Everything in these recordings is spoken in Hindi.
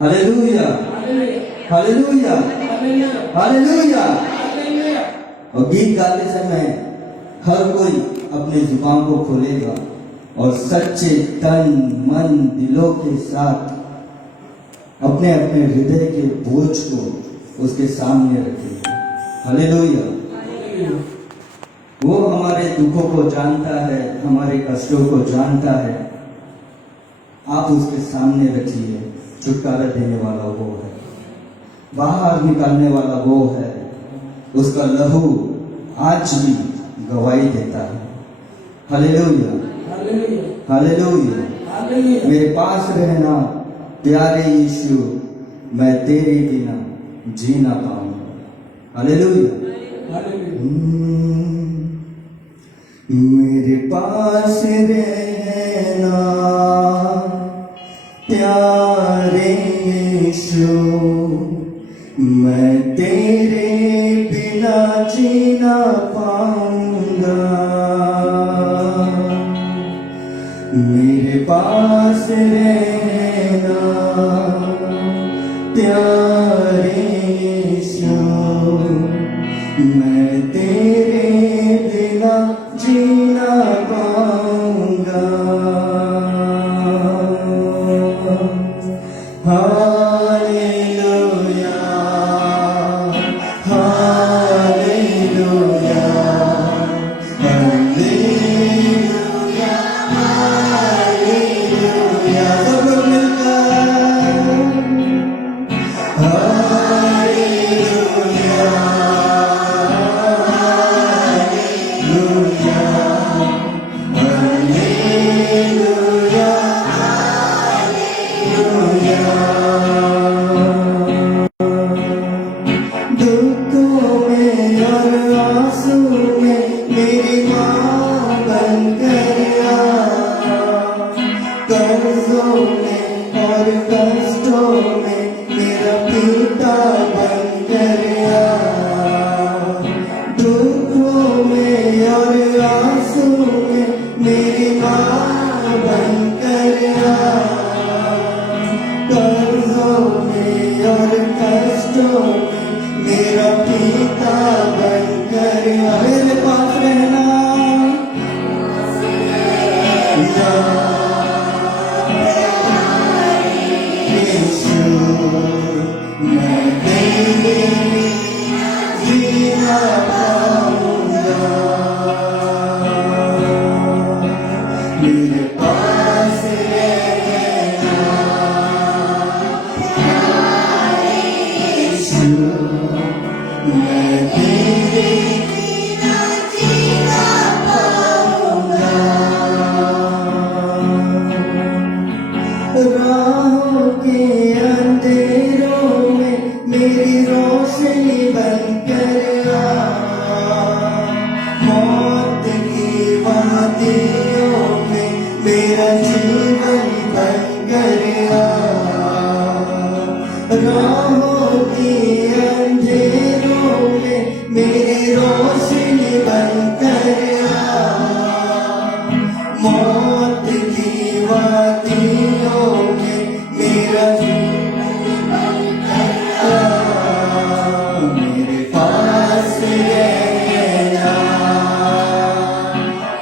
Hallelujah, hallelujah, hallelujah. और गीत गाते समय हर कोई अपने जुबान को खोलेगा और सच्चे तन मन दिलों के साथ अपने अपने हृदय के बोझ को उसके सामने रखेगा। हालेलुया। वो हमारे दुखों को जानता है, हमारे कष्टों को जानता है। आप उसके सामने रखिए। छुटकारा देने वाला वो है, बाहर निकालने वाला वो है। उसका लहू आज भी गवाही देता है। Hallelujah, hallelujah. मेरे पास रहना प्यारे यीशु, मैं तेरे बिना जी ना पाऊंगा। हालेलुया। मेरे पास रहना प्यारे यीशु, मैं तेरे बिना जी ना पाऊंगा। मेरे पास रहना प्यारे यीशु, मैं तेरे बिना जी ना पाऊंगा। Hallelujah, hallelujah, hallelujah, hallelujah. सब लोग मिलकर हालेलुया, हालेलुया, हालेलुया, हालेलुया। दुखों में और आंसू में मेरी माँ बनकर आ, कर्जों में और कष्टों में मेरा पिता बनकर आ। दुखों में और आंसू में मेरी माँ बनकर आ, कर्जों में और कष्टों में मेरा पिता बनकर आ। मेरे पास रहना यीशु, मैं तेरे जीना पाऊंगा। मेरे पास रहना यीशु, मैं तेरे बिना जीना पाऊंगा। राहों के अंधेरों में मेरी रोशनी बनकर आ, मौत की वादियों में मेरा जीवन बनकर आ। राहों की अंधेरों में मेरी रोशनी बनकर आ, मौत की वादियों में मेरा जीवन बनकर आ। मेरे पास रहना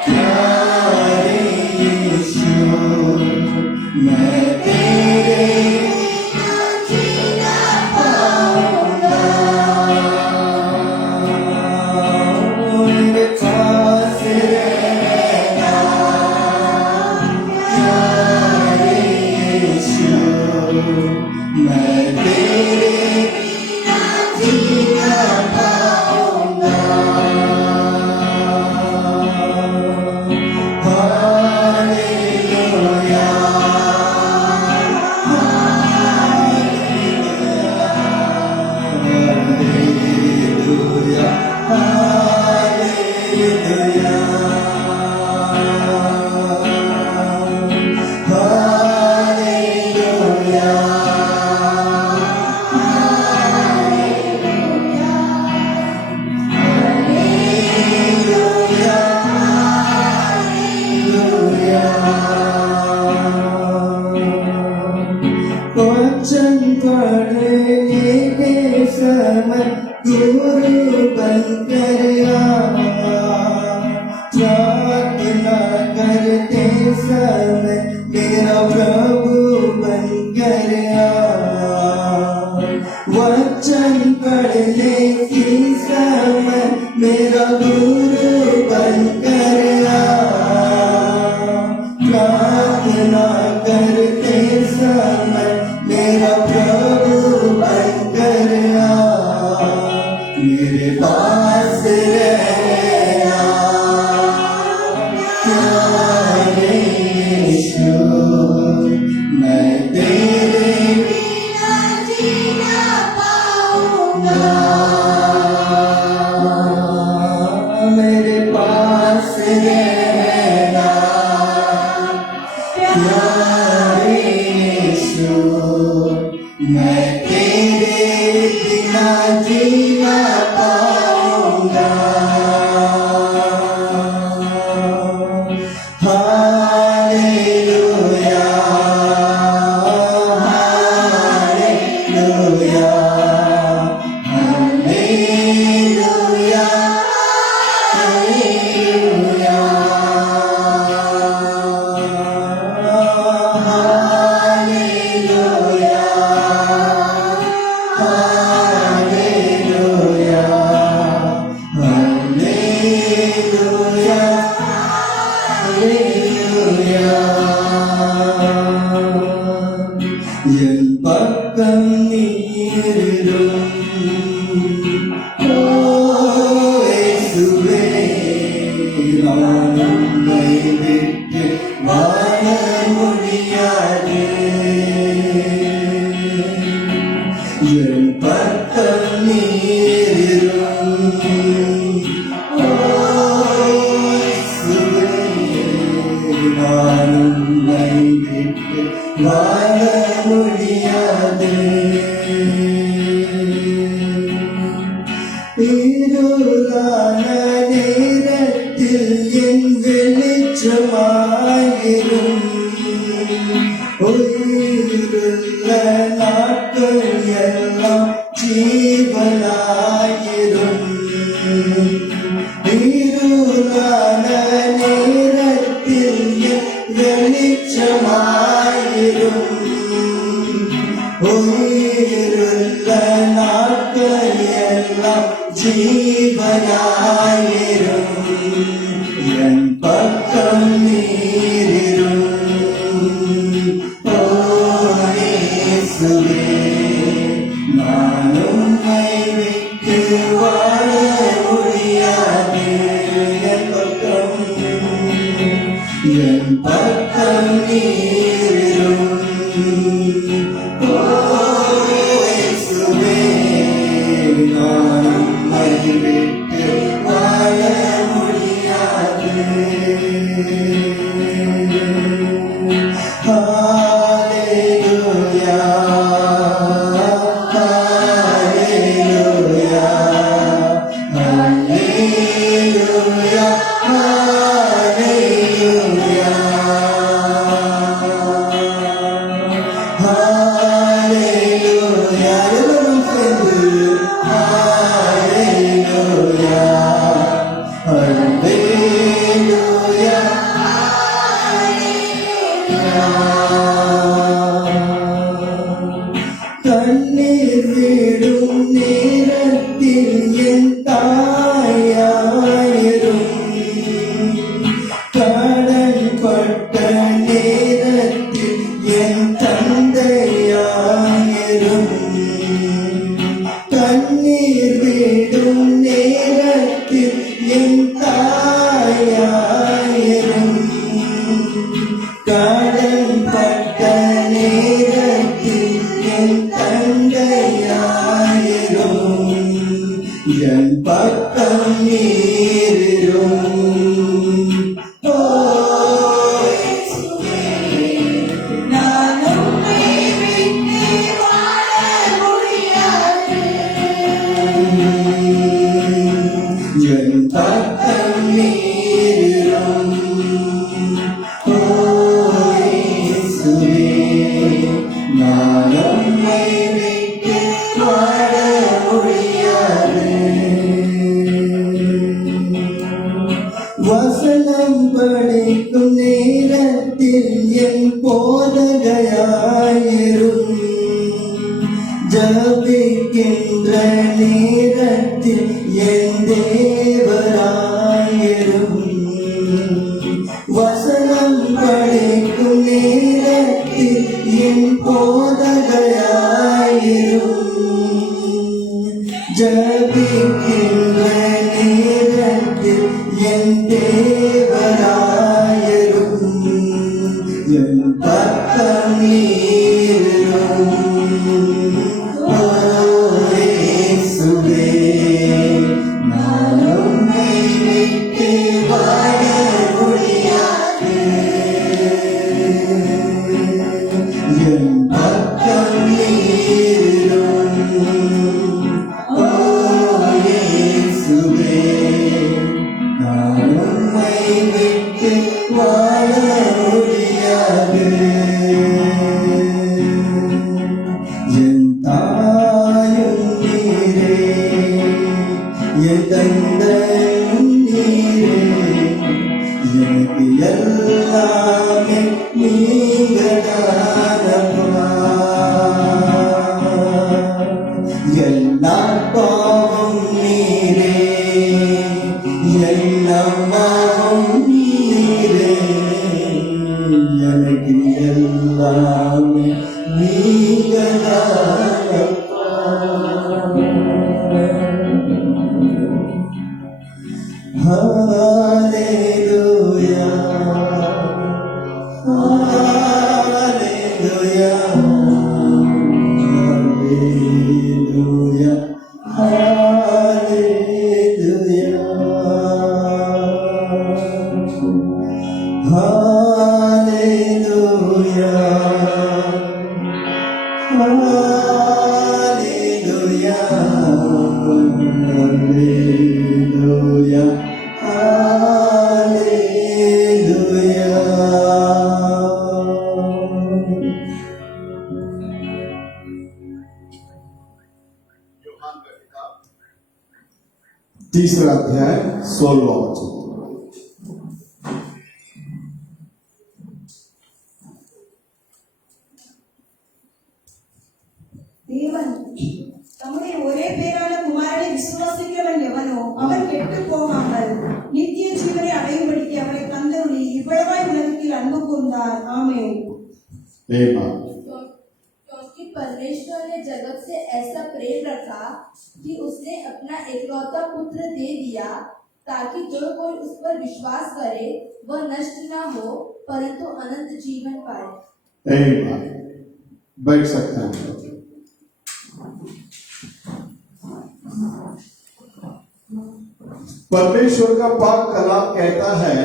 प्यारे यीशु, मैं तेरे बिना जीना पाऊंगा। मेरे पास रहना प्यारे यीशु, मैं तेरे बिना जीना पाऊंगा। हालेलुया, हालेलुया, हालेलुया, हालेलुया, पढ़ने के समय गुरु बनकर प्रार्थना करते समय मेरा प्रभु बनकर वचन पढ़ने की समय मेरा गुरु बनकर प्रार्थना करते समय मेरा प्रभु बनकर मेरे पास रहना प्यारे यीशु मैं तेरे बिना जीना पाऊंगा मेरे पास रहना प्यारे यीशु मैं तेरे बिना जीना पाऊंगा हालेलुया हालेलुया हालेलुया हालेलुया என் பக்கம் நீரும் இயேசுவே நான் உம்மை விட்டு வாழ முடியாது என் பக்கம் நீரும் இயேசுவே நான் உம்மை விட்டு வாழ முடியாது இருளான நேரத்தில் என் வெளிச்சமாயிரும் உயிருள்ள நாட்கள் எல்லாம் ஜீவனாயிரும் இருளான நேரத்தில் என் வெளிச்சமாயிரும் உயிருள்ள நாட்கள் எல்லாம் ஜீவனாயிரும் என் பக்கம் நீரிரும் ஓ இயேசுவே நான் உம்மை விட்டு வாழ முடியாது என் பக்கம் நீரிரும் விட்டு வாழ முடியாது ஹalleluya ஹalleluya ஹalleluya ஹalleluya ஹalleluya எல்லாரும் சேர்ந்து கண்ணீர் விடும் நேரத்தில் என் தாயாயிரும் கடன் பட்ட நேரத்தில் என் தந்தையாயிரும் கண்ணீர் விடும் நேரத்தில் என் தாயாயிரும் கடன் பட்ட நேரத்தில் என் தந்தையாயிரும் என் பக்கம் நீரிரும் ஓ நான் உம்மை விட்டு வாழ முடியாது என் பக்கம் நீரிரும் ஓ இயேசுவே நான் உம்மை ஜபிக்கின்ற நேரத்தில் என் தேவராயரும் வசனம் படிக்கும் நேரத்தில் என் போதகராயரும் ஜபிக்கின்ற நேரத்தில் என் தேவராயரும் என் பக்கம் நீரும் எனக்கு எல்லாமே நீங்கதானப்பா எல்லா பாவம் நீரே எல்லாமாவும் நீரே எனக்கு எல்லாமே நீங்கதானப்பா Hallelujah, Hallelujah, Hallelujah, Hallelujah, Hallelujah, Hallelujah, Hallelujah. तीसरा अध्याय 16वां वचन। தேவன் தம்முடைய ஒரே பேரான குமாரனை விசுவாசிக்கிறவன் எவனோ அவன் கெட்டுப் போகாமல் நித்திய ஜீவனை அடையும்படிக்கு அவரை தந்தருளி இவ்வளவாய் உலகத்தில் அன்பு கூர்ந்தார். ஆமென். क्योंकि परमेश्वर ने जगत से ऐसा प्रेम रखा कि उसने अपना एकलौता पुत्र दे दिया ताकि जो कोई उस पर विश्वास करे वह नष्ट न हो परंतु अनंत जीवन पाए। बैठ सकते हैं। परमेश्वर का पाक कलाम कहता है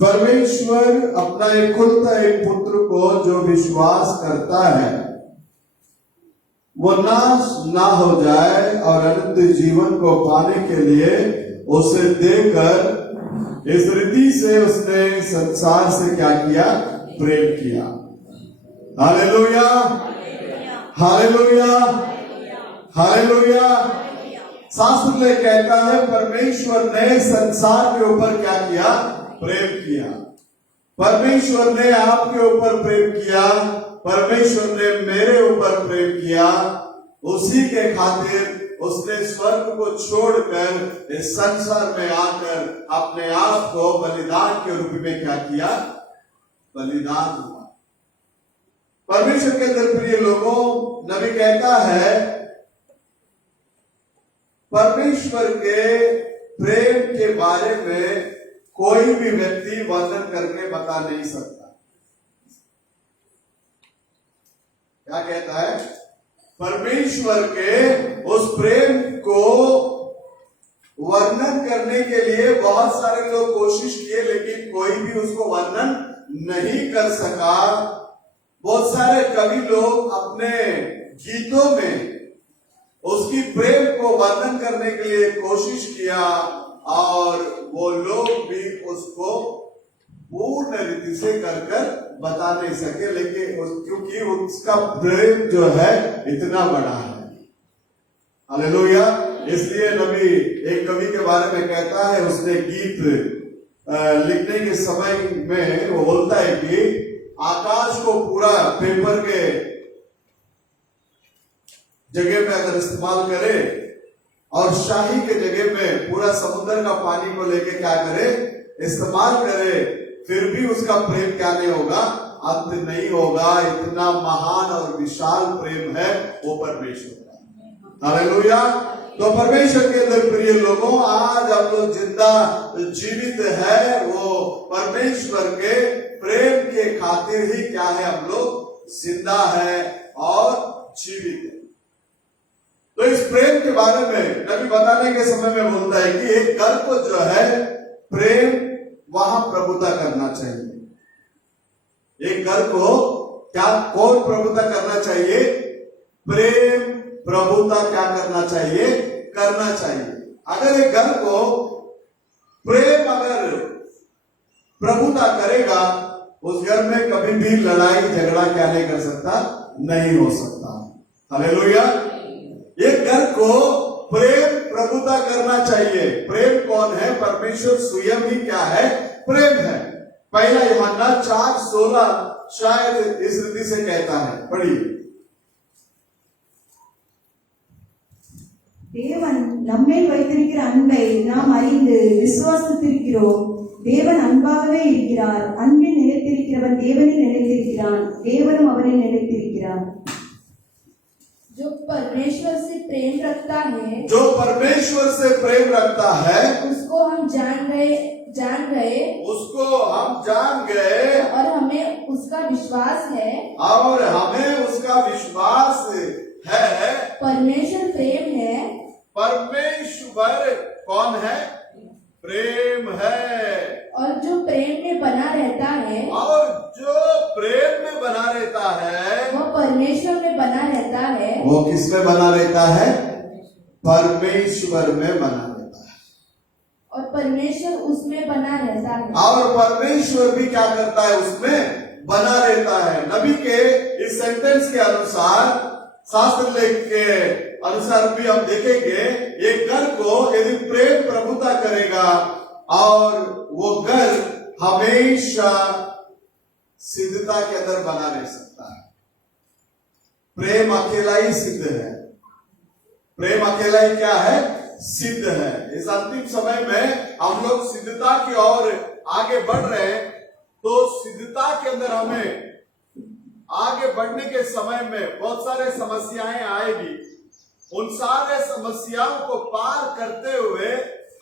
परमेश्वर अपना इकलौता एक पुत्र को जो विश्वास करता है वो नाश ना हो जाए और अनंत जीवन को पाने के लिए उसे देकर इस रीति से उसने संसार से क्या किया? प्रेम किया। Hallelujah, hallelujah, hallelujah. शास्त्र में कहता है परमेश्वर ने संसार के ऊपर क्या किया? प्रेम किया। परमेश्वर ने आपके ऊपर प्रेम किया, परमेश्वर ने मेरे ऊपर प्रेम किया। उसी के खातिर उसने स्वर्ग को छोड़कर इस संसार में आकर अपने आप को बलिदान के रूप में क्या किया? बलिदान हुआ। परमेश्वर के अंदर प्रिय लोगों, नबी कहता है परमेश्वर के प्रेम के बारे में कोई भी व्यक्ति वर्णन करके बता नहीं सकता। क्या कहता है? परमेश्वर के उस प्रेम को वर्णन करने के लिए बहुत सारे लोग कोशिश किए लेकिन कोई भी उसको वर्णन नहीं कर सका। बहुत सारे कवि लोग अपने गीतों में उसकी प्रेम को वर्णन करने के लिए कोशिश किया और वो लोग भी उसको पूर्ण रीति से कर बता नहीं सके, लेकिन क्योंकि उसका प्रेम जो है इतना बड़ा है। हालेलुया। इसलिए नबी एक कवि के बारे में कहता है, उसने गीत लिखने के समय में वो बोलता है कि आकाश को पूरा पेपर के जगह में अगर इस्तेमाल करे और शाही के जगह में पूरा समुद्र का पानी को लेके क्या करे, इस्तेमाल करे, फिर भी उसका प्रेम क्या नहीं होगा, अंत नहीं होगा। इतना महान और विशाल प्रेम है वो परमेश्वर का। हालेलुया। तो परमेश्वर के अंदर प्रिय लोगों, आज हम लोग जिंदा जीवित है वो परमेश्वर के प्रेम के खातिर ही क्या है, हम लोग जिंदा है और जीवित है। तो इस प्रेम के बारे में नबी बताने के समय में बोलता है कि एक घर को जो है प्रेम वहां प्रभुता करना चाहिए। एक घर को क्या, कौन प्रभुता करना चाहिए? प्रेम प्रभुता क्या करना चाहिए, करना चाहिए। अगर एक घर को प्रेम अगर प्रभुता करेगा, उस घर में कभी भी लड़ाई झगड़ा क्या नहीं कर सकता, नहीं हो सकता। हालेलुया। एक घर को प्रेम प्रभुता करना चाहिए। प्रेम कौन है? परमेश्वर स्वयं ही क्या है, प्रेम है। पहला यूहन्ना 4:16 शायद इस रीति से कहता है, पढ़िए। தேவன் நம்மேல் வைத்திருக்கிற அன்பை நாம் அறிந்து விசுவாசித்திருக்கிறோம். தேவன் அன்பாகவே இருக்கிறார். அன்பில் நிலைத்திருக்கிறவன் தேவனில் நிலைத்திருக்கிறான், தேவனும் அவனில் நிலைத்திருக்கிறார். जो परमेश्वर से प्रेम रखता है, जो परमेश्वर से प्रेम रखता है, उसको हम जान गए उसको हम जान गए और हमें उसका विश्वास है। और हमें उसका विश्वास है। परमेश्वर प्रेम है। परमेश्वर कौन है? प्रेम है। और जो प्रेम में बना रहता है, और जो प्रेम में बना रहता है, वो परमेश्वर में बना रहता है। वो किस में बना रहता है? परमेश्वर में बना रहता है। और परमेश्वर उसमें बना रहता है। और परमेश्वर भी क्या करता है? उसमें बना रहता है। नबी के इस सेंटेंस के अनुसार, शास्त्र लेख के अनुसार भी हम देखेंगे, एक घर को यदि प्रेम प्रभुता करेगा और वो घर हमेशा सिद्धता के अंदर बना रह सकता है। प्रेम अकेला ही सिद्ध है। प्रेम अकेला ही क्या है? सिद्ध है। इस अंतिम समय में हम लोग सिद्धता की ओर आगे बढ़ रहे हैं, तो सिद्धता के अंदर हमें आगे बढ़ने के समय में बहुत सारे समस्याएं आएगी। उन सारे समस्याओं को पार करते हुए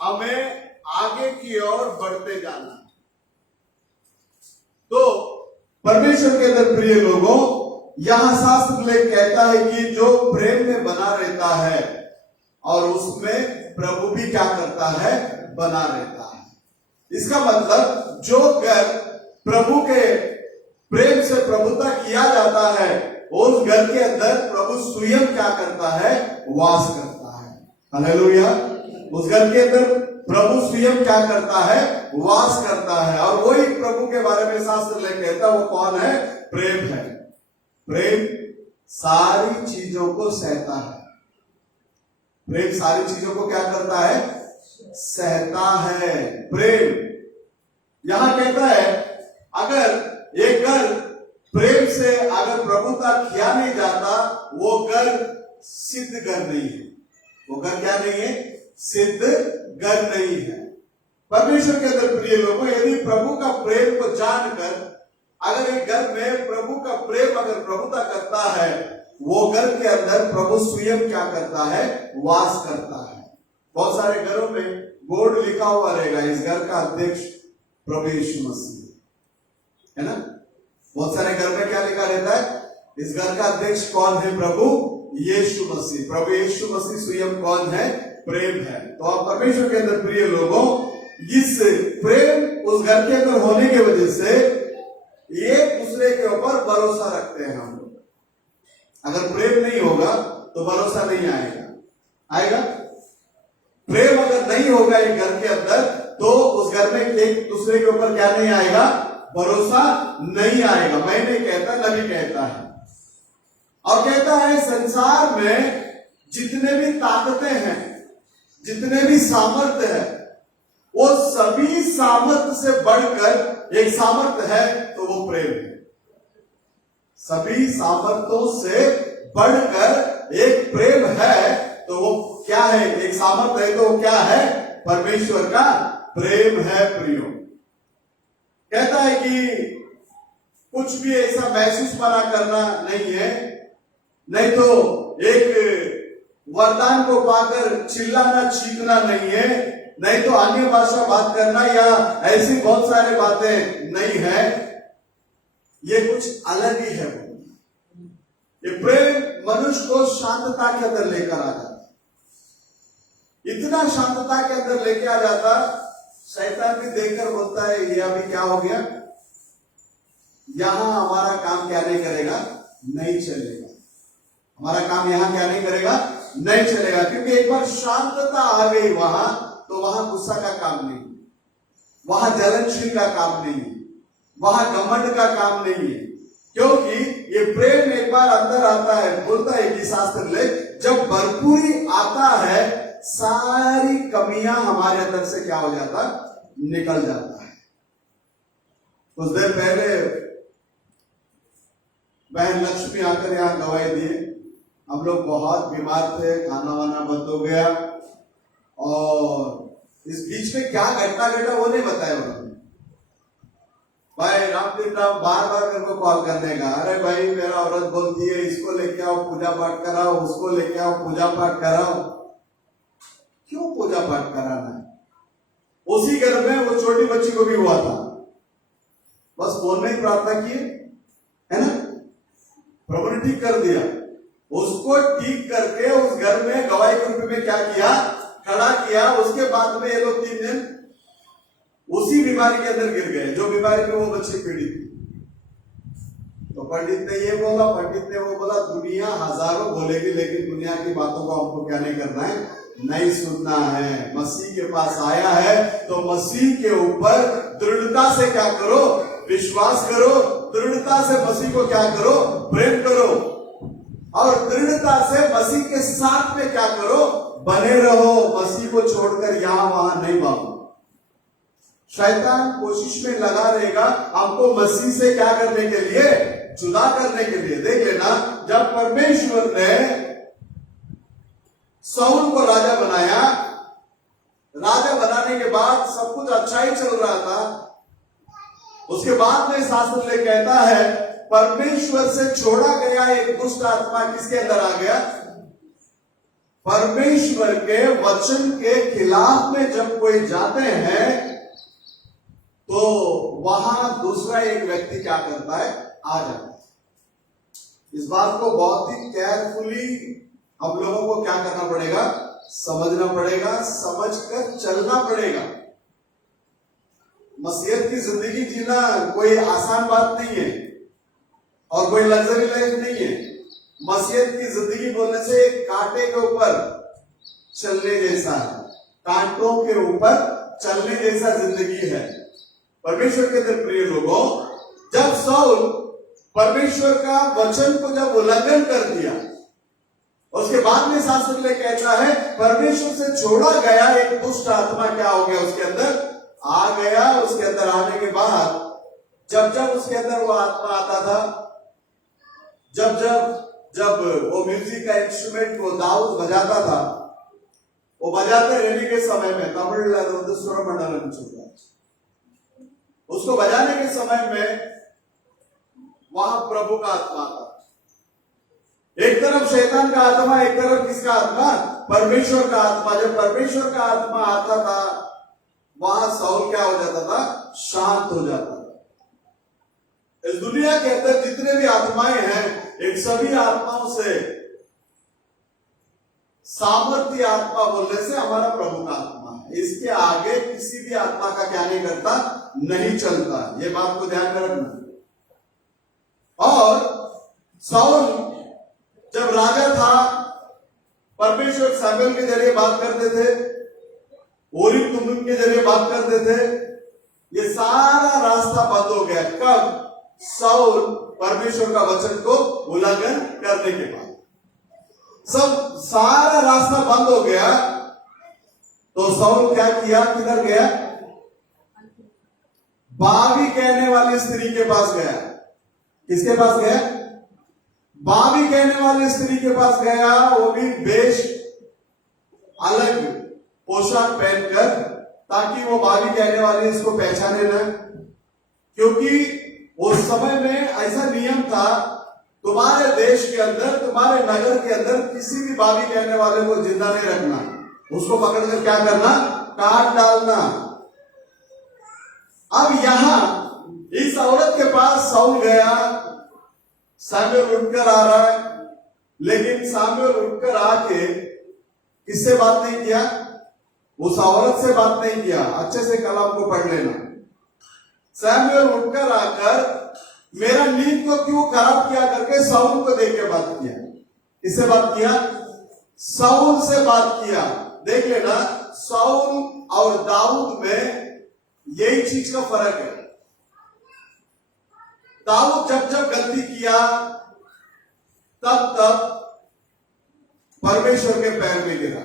हमें आगे की ओर बढ़ते जाना। तो परमेश्वर के अंदर प्रिय लोगों, यहां शास्त्र लेख कहता है कि जो प्रेम में बना रहता है और उसमें प्रभु भी क्या करता है? बना रहता है। इसका मतलब जो घर प्रभु के प्रेम से प्रभुता किया जाता है, उस घर के अंदर प्रभु स्वयं क्या करता है? वास करता है। हालेलुया। उस घर के अंदर प्रभु स्वयं क्या करता है? वास करता है। और वही प्रभु के बारे में शास्त्र लेख कहता है, वो कौन है? प्रेम है। प्रेम सारी चीजों को सहता है। प्रेम सारी चीजों को क्या करता है? सहता है। प्रेम यहां कहता है, अगर एक घर प्रेम से अगर प्रभुता किया नहीं जाता, वो घर सिद्ध घर नहीं है। वो घर क्या नहीं है? सिद्ध घर नहीं है। परमेश्वर के अंदर प्रिय लोगों, यदि प्रभु का प्रेम को जानकर अगर एक घर में प्रभु का प्रेम अगर प्रभुता करता है, वो घर के अंदर प्रभु स्वयं क्या करता है? वास करता है। बहुत सारे घरों में बोर्ड लिखा हुआ रहेगा, इस घर का अध्यक्ष प्रभु यीशु मसीह है ना। बहुत सारे घर में क्या लिखा रहता है? इस घर का अध्यक्ष कौन है? प्रभु यीशु मसीह। प्रभु यीशु मसीह स्वयं कौन है? प्रेम है। तो आप परमेश्वर के अंदर प्रिय लोगों, इस प्रेम उस घर के अंदर होने की वजह से एक दूसरे के ऊपर भरोसा रखते हैं हम लोग। अगर प्रेम नहीं होगा तो भरोसा नहीं आएगा। प्रेम अगर नहीं होगा एक घर के अंदर, तो उस घर में एक दूसरे के ऊपर क्या नहीं आएगा? भरोसा नहीं आएगा। मैं नहीं कहता, नबी कहता है। और कहता है संसार में जितने भी ताकतें हैं, जितने भी सामर्थ्य है, वो सभी सामर्थ्य से बढ़कर एक सामर्थ्य है, तो वो प्रेम है। सभी सामर्थ्यों से बढ़कर एक प्रेम है, तो वो क्या है, एक सामर्थ्य है, तो वो क्या है, परमेश्वर का प्रेम है। प्रियो कहता है कि कुछ भी ऐसा महसूस मना करना नहीं है, नहीं तो एक वरदान को पाकर चिल्लाना चीखना नहीं है, नहीं तो अन्य भाषा बात करना या ऐसी बहुत सारी बातें नहीं है। ये कुछ अलग ही है। ये प्रेम मनुष्य को शांतता के अंदर लेकर आ जाता, इतना शांतता के अंदर लेके आ जाता, शैतान भी देखकर बोलता है ये अभी क्या हो गया, यहां हमारा काम क्या नहीं करेगा, नहीं चलेगा, हमारा काम यहां क्या नहीं करेगा, नहीं चलेगा। क्योंकि एक बार शांतता आ गई वहां, तो वहां गुस्सा का काम नहीं, वहां जलनशील का काम नहीं, वहां घमंड का काम नहीं है। क्योंकि ये प्रेम एक बार अंदर आता है, बोलता है कि शास्त्र ले, जब भरपूरी आता है, सारी कमियां हमारे अंदर से क्या हो जाता, निकल जाता है। कुछ देर पहले बहन लक्ष्मी आकर यहां गवाही दिए, हम लोग बहुत बीमार थे, खाना वाना बंद हो गया, और इस बीच में क्या घटना घटा वो नहीं बताया उन्होंने। भाई रामदीप राम बार बार मेरे को कॉल करने का, अरे भाई मेरा औरत बोलती है इसको लेके आओ पूजा पाठ कराओ, उसको लेके आओ पूजा पाठ कराओ। क्यों पूजा पाठ कराना है? उसी घर में वो छोटी बच्ची को भी हुआ था, बस फोन में ही प्रार्थना की है ना, प्रभु ने ठीक कर दिया। उसको ठीक करके उस घर में गवाही के रूप में क्या किया, खड़ा किया। उसके बाद में ये लोग 3 दिन उसी बीमारी के अंदर गिर गए, जो बीमारी में वो बच्चे पीड़ित थी। तो पंडित ने ये बोला, पंडित ने वो बोला, दुनिया हजारों बोलेगी, लेकिन दुनिया की बातों को हमको क्या नहीं करना है, नहीं सुनना है। मसीह के पास आया है तो मसीह के ऊपर दृढ़ता से क्या करो, विश्वास करो, दृढ़ता से मसीह को क्या करो, प्रेम करो, और दृढ़ता से मसीह के साथ में क्या करो, बने रहो। मसीह को छोड़कर यहां वहां नहीं भागो। शैतान कोशिश में लगा रहेगा हमको मसीह से क्या करने के लिए, जुदा करने के लिए। देख लेना, जब परमेश्वर ने शाऊल को राजा बनाया, राजा बनाने के बाद सब कुछ अच्छा ही चल रहा था। उसके बाद में शास्त्र में कहता है परमेश्वर से छोड़ा गया एक दुष्ट आत्मा किसके अंदर आ गया, परमेश्वर के वचन के खिलाफ में जब कोई जाते हैं तो वहां दूसरा एक व्यक्ति क्या करता है, आ जाता है। इस बात को बहुत ही केयरफुली हम लोगों को क्या करना पड़ेगा, समझना पड़ेगा, समझकर चलना पड़ेगा। मसीहत की जिंदगी जीना कोई आसान बात नहीं है और कोई लग्जरी लाइफ नहीं है। मसीहत की जिंदगी बोलने से एक कांटे के ऊपर चलने जैसा है, कांटों के ऊपर चलने जैसा जिंदगी है। परमेश्वर के अंदर प्रिय लोगों, जब शाऊल परमेश्वर का वचन को जब उल्लंघन कर दिया, उसके बाद में शास्त्र में कहता है परमेश्वर से छोड़ा गया एक दुष्ट आत्मा क्या हो गया, उसके अंदर आ गया। उसके अंदर आने के बाद जब जब उसके अंदर वो आत्मा आता था, जब जब जब वो म्यूजिक का इंस्ट्रूमेंट को दाऊद बजाता था, वो बजाते रहने के समय में तमिल स्वर मंडल उसको बजाने के समय में वहां प्रभु का आत्मा था। एक तरफ शैतान का आत्मा, एक तरफ किसका आत्मा, परमेश्वर का आत्मा। जब परमेश्वर का आत्मा आता था वहां शाऊल क्या हो जाता था, शांत हो जाता था। इस दुनिया के अंदर जितने भी आत्माएं हैं, इन सभी आत्माओं से सामर्थ्य आत्मा बोलने से हमारा प्रभु का आत्मा है। इसके आगे किसी भी आत्मा का क्या नहीं करता, नहीं चलता। ये बात को ध्यान में रखना। और शाऊल जब राजा था, परमेश्वर शमूएल के जरिए बात करते थे, उरीम तुमीम के जरिए बात करते थे। ये सारा रास्ता बंद हो गया। कब? शाऊल परमेश्वर का वचन को उल्लंघन करने के बाद सब सारा रास्ता बंद हो गया। तो शाऊल क्या किया, किधर गया, बावी कहने वाली स्त्री के पास गया। किसके पास गया? भाभी कहने वाली स्त्री के पास गया, वो भी बेश अलग पोशाक पहनकर, ताकि वो भाभी कहने वाली इसको पहचाने न, क्योंकि उस समय में ऐसा नियम था, तुम्हारे देश के अंदर, तुम्हारे नगर के अंदर किसी भी भाभी कहने वाले को जिंदा नहीं रखना, उसको पकड़कर क्या करना, काट डालना। अब यहां इस औरत के पास साउल गया, सामुएल उठकर आ रहा है, लेकिन सामुएल उठकर आके किससे बात नहीं किया, उस औरत से बात नहीं किया। अच्छे से कलाम को पढ़ लेना। सामुएल उठकर आकर मेरा नींद को क्यों खराब किया करके साउल को देख के बात किया। किससे बात किया, साउल से बात किया। देख लेना, साउल और दाऊद में यही चीज का फर्क है। दाऊद जब जब गलती किया तब तब परमेश्वर के पैर में गिरा।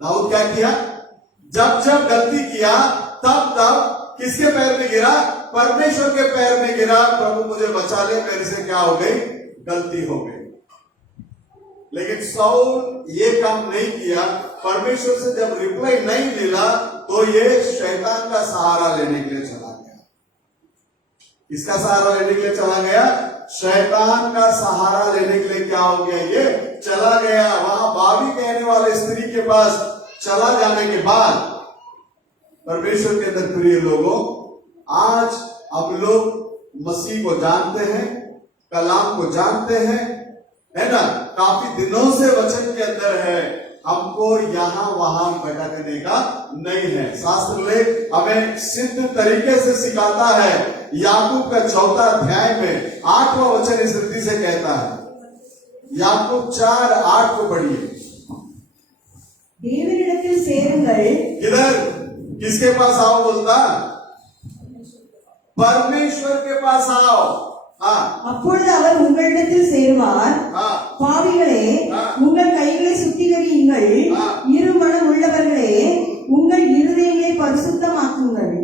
दाऊद क्या किया, जब जब गलती किया तब तब किसके पैर में गिरा, परमेश्वर के पैर में गिरा। प्रभु मुझे बचा ले, मेरे से क्या हो गई, गलती हो गई। लेकिन साउल ये काम नहीं किया। परमेश्वर से जब रिप्लाई नहीं मिला तो ये शैतान का सहारा लेने के लिए चला गया। इसका सहारा लेने के लिए चला गया, शैतान का सहारा लेने के लिए क्या हो गया, ये चला गया। वहां भाभी कहने वाले स्त्री के पास चला जाने के बाद, परमेश्वर के अंदर प्रिय लोगों, आज हम लोग मसीह को जानते हैं, कलाम को जानते हैं, है ना, काफी दिनों से वचन के अंदर है, हमको यहां वहां भटकने का नहीं है। शास्त्र लेख हमें सिद्ध तरीके से सिखाता है। याकूब का 4 अध्याय में 8वां वचन इस रीति से कहता है, याकूब 4:8 को पढ़िए। தேவனிடத்தில் சேருங்கள், इधर किसके पास आओ बोलता, परमेश्वर के पास आओ। हाँ, அப்பொழுது அவர் உங்களிடத்தில் சேருவார். हाँ, பாவிகளே, हाँ, உங்கள் கைகளை சுத்திகரியுங்கள். हाँ, இருமனம் உள்ளவர்களே, உங்கள் இருதயங்களை பரிசுத்தமாக்குங்கள்.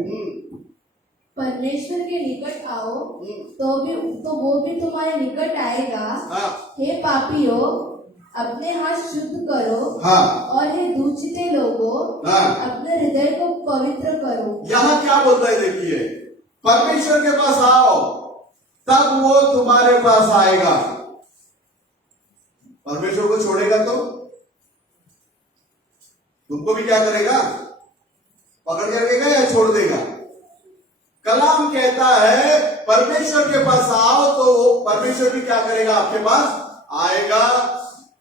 परमेश्वर के निकट आओ तो वो भी तुम्हारे निकट आएगा। हाँ, हे पापियों, अपने हाथ शुद्ध करो, हाँ, और हे दूषित लोगों, हाँ। अपने हृदय को पवित्र करो। यहां क्या बोलता है, देखिए, परमेश्वर के पास आओ तब वो तुम्हारे पास आएगा। परमेश्वर को छोड़ेगा तो तुमको भी क्या करेगा, पकड़ के रखेगा या छोड़ देगा। कलाम कहता है परमेश्वर के पास आओ तो परमेश्वर भी क्या करेगा, आपके पास आएगा।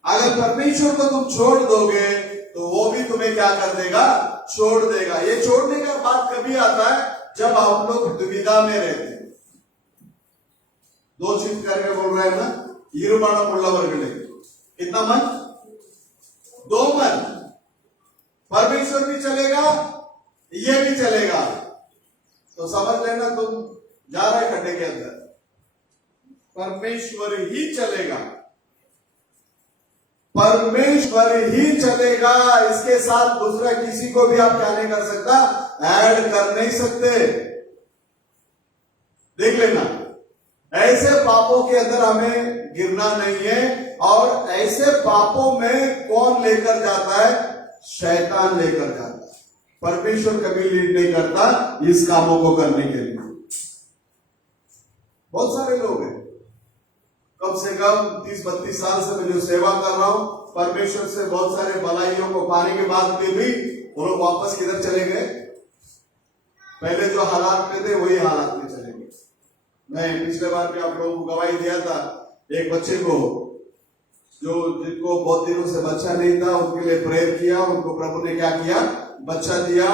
अगर परमेश्वर को तुम छोड़ दोगे तो वो भी तुम्हें क्या कर देगा, छोड़ देगा। ये छोड़ने का बात कभी आता है जब हम लोग दुविधा में रहते हैं। दो चीज करके बोल रहे हैं ना, ईरुमानम उल्लावर्गले, कितना मन, 2 मन। परमेश्वर भी चलेगा, ये भी चलेगा, तो समझ लेना तुम जा रहे खड्डे के अंदर। परमेश्वर ही चलेगा, परमेश्वर ही चलेगा। इसके साथ दूसरा किसी को भी आप क्या नहीं कर सकता, ऐड कर नहीं सकते। देख लेना, ऐसे पापों के अंदर हमें गिरना नहीं है। और ऐसे पापों में कौन लेकर जाता है, शैतान लेकर जाता है। परमेश्वर कभी लीड नहीं करता इस कामों को करने के लिए। बहुत सारे लोग हैं, कम से कम 30-32 साल से मैं जो सेवा कर रहा हूं, परमेश्वर से बहुत सारे भलाइयों को पाने के बाद भी वो लोग वापस किधर चले गए, पहले जो हालात में थे वही हालात में चले गए। मैं पिछले बार भी आप लोगों को गवाही दिया था, एक बच्चे को जिनको बहुत दिनों से बच्चा नहीं था, उनके लिए प्रेयर किया, उनको प्रभु ने क्या किया, बच्चा दिया।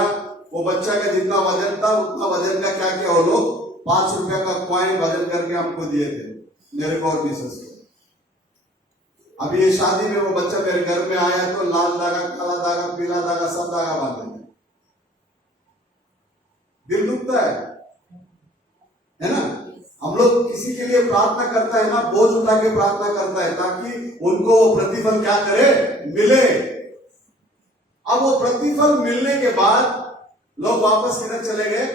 वो बच्चा का जितना वजन था उतना वजन का क्या किया, वो लोग 5 रुपए का कॉइन वजन करके हमको दिए थे, मेरे को और मिसेस को। अभी ये शादी में वो बच्चा मेरे घर में आया तो लाल धागा, काला धागा, पीला धागा, सब धागा बांधे थे। दिल दुखता है ना। हम लोग किसी के लिए प्रार्थना करता है ना, बोझ उठा के प्रार्थना करता है ताकि उनको वो प्रतिफल क्या करे, मिले। अब वो प्रतिफल मिलने के बाद लोग वापस किधर चले गए,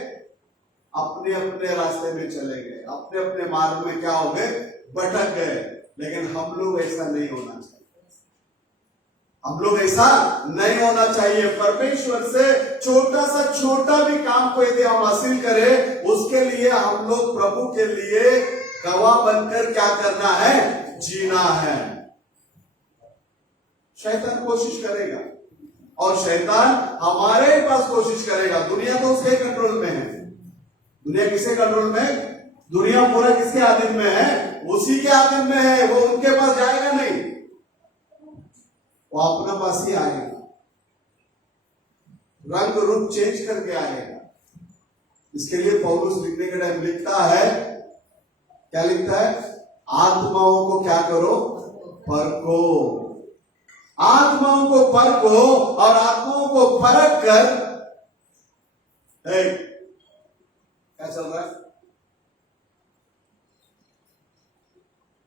अपने अपने रास्ते में चले गए, अपने अपने मार्ग में क्या हो गए, भटक गए। लेकिन हम लोग ऐसा नहीं होना चाहिए, हम लोग ऐसा नहीं होना चाहिए। परमेश्वर से छोटा सा छोटा भी काम को यदि हम हासिल करें, उसके लिए हम लोग प्रभु के लिए गवाह बनकर क्या करना है, जीना है। शैतान कोशिश करेगा और शैतान हमारे पास कोशिश करेगा। दुनिया तो उसके कंट्रोल में है। दुनिया किसके कंट्रोल में? दुनिया पूरा किसके अधीन में है? उसी के अधीन में है। वो उनके पास जाएगा नहीं, वो अपना पास ही आएगा, रंग रूप चेंज करके आएगा। इसके लिए पौलुस लिखने के टाइम लिखता है, क्या लिखता है? आत्माओं को क्या करो, परखो। आत्माओं को परखो और आत्माओं को परख कर क्या चल रहा है?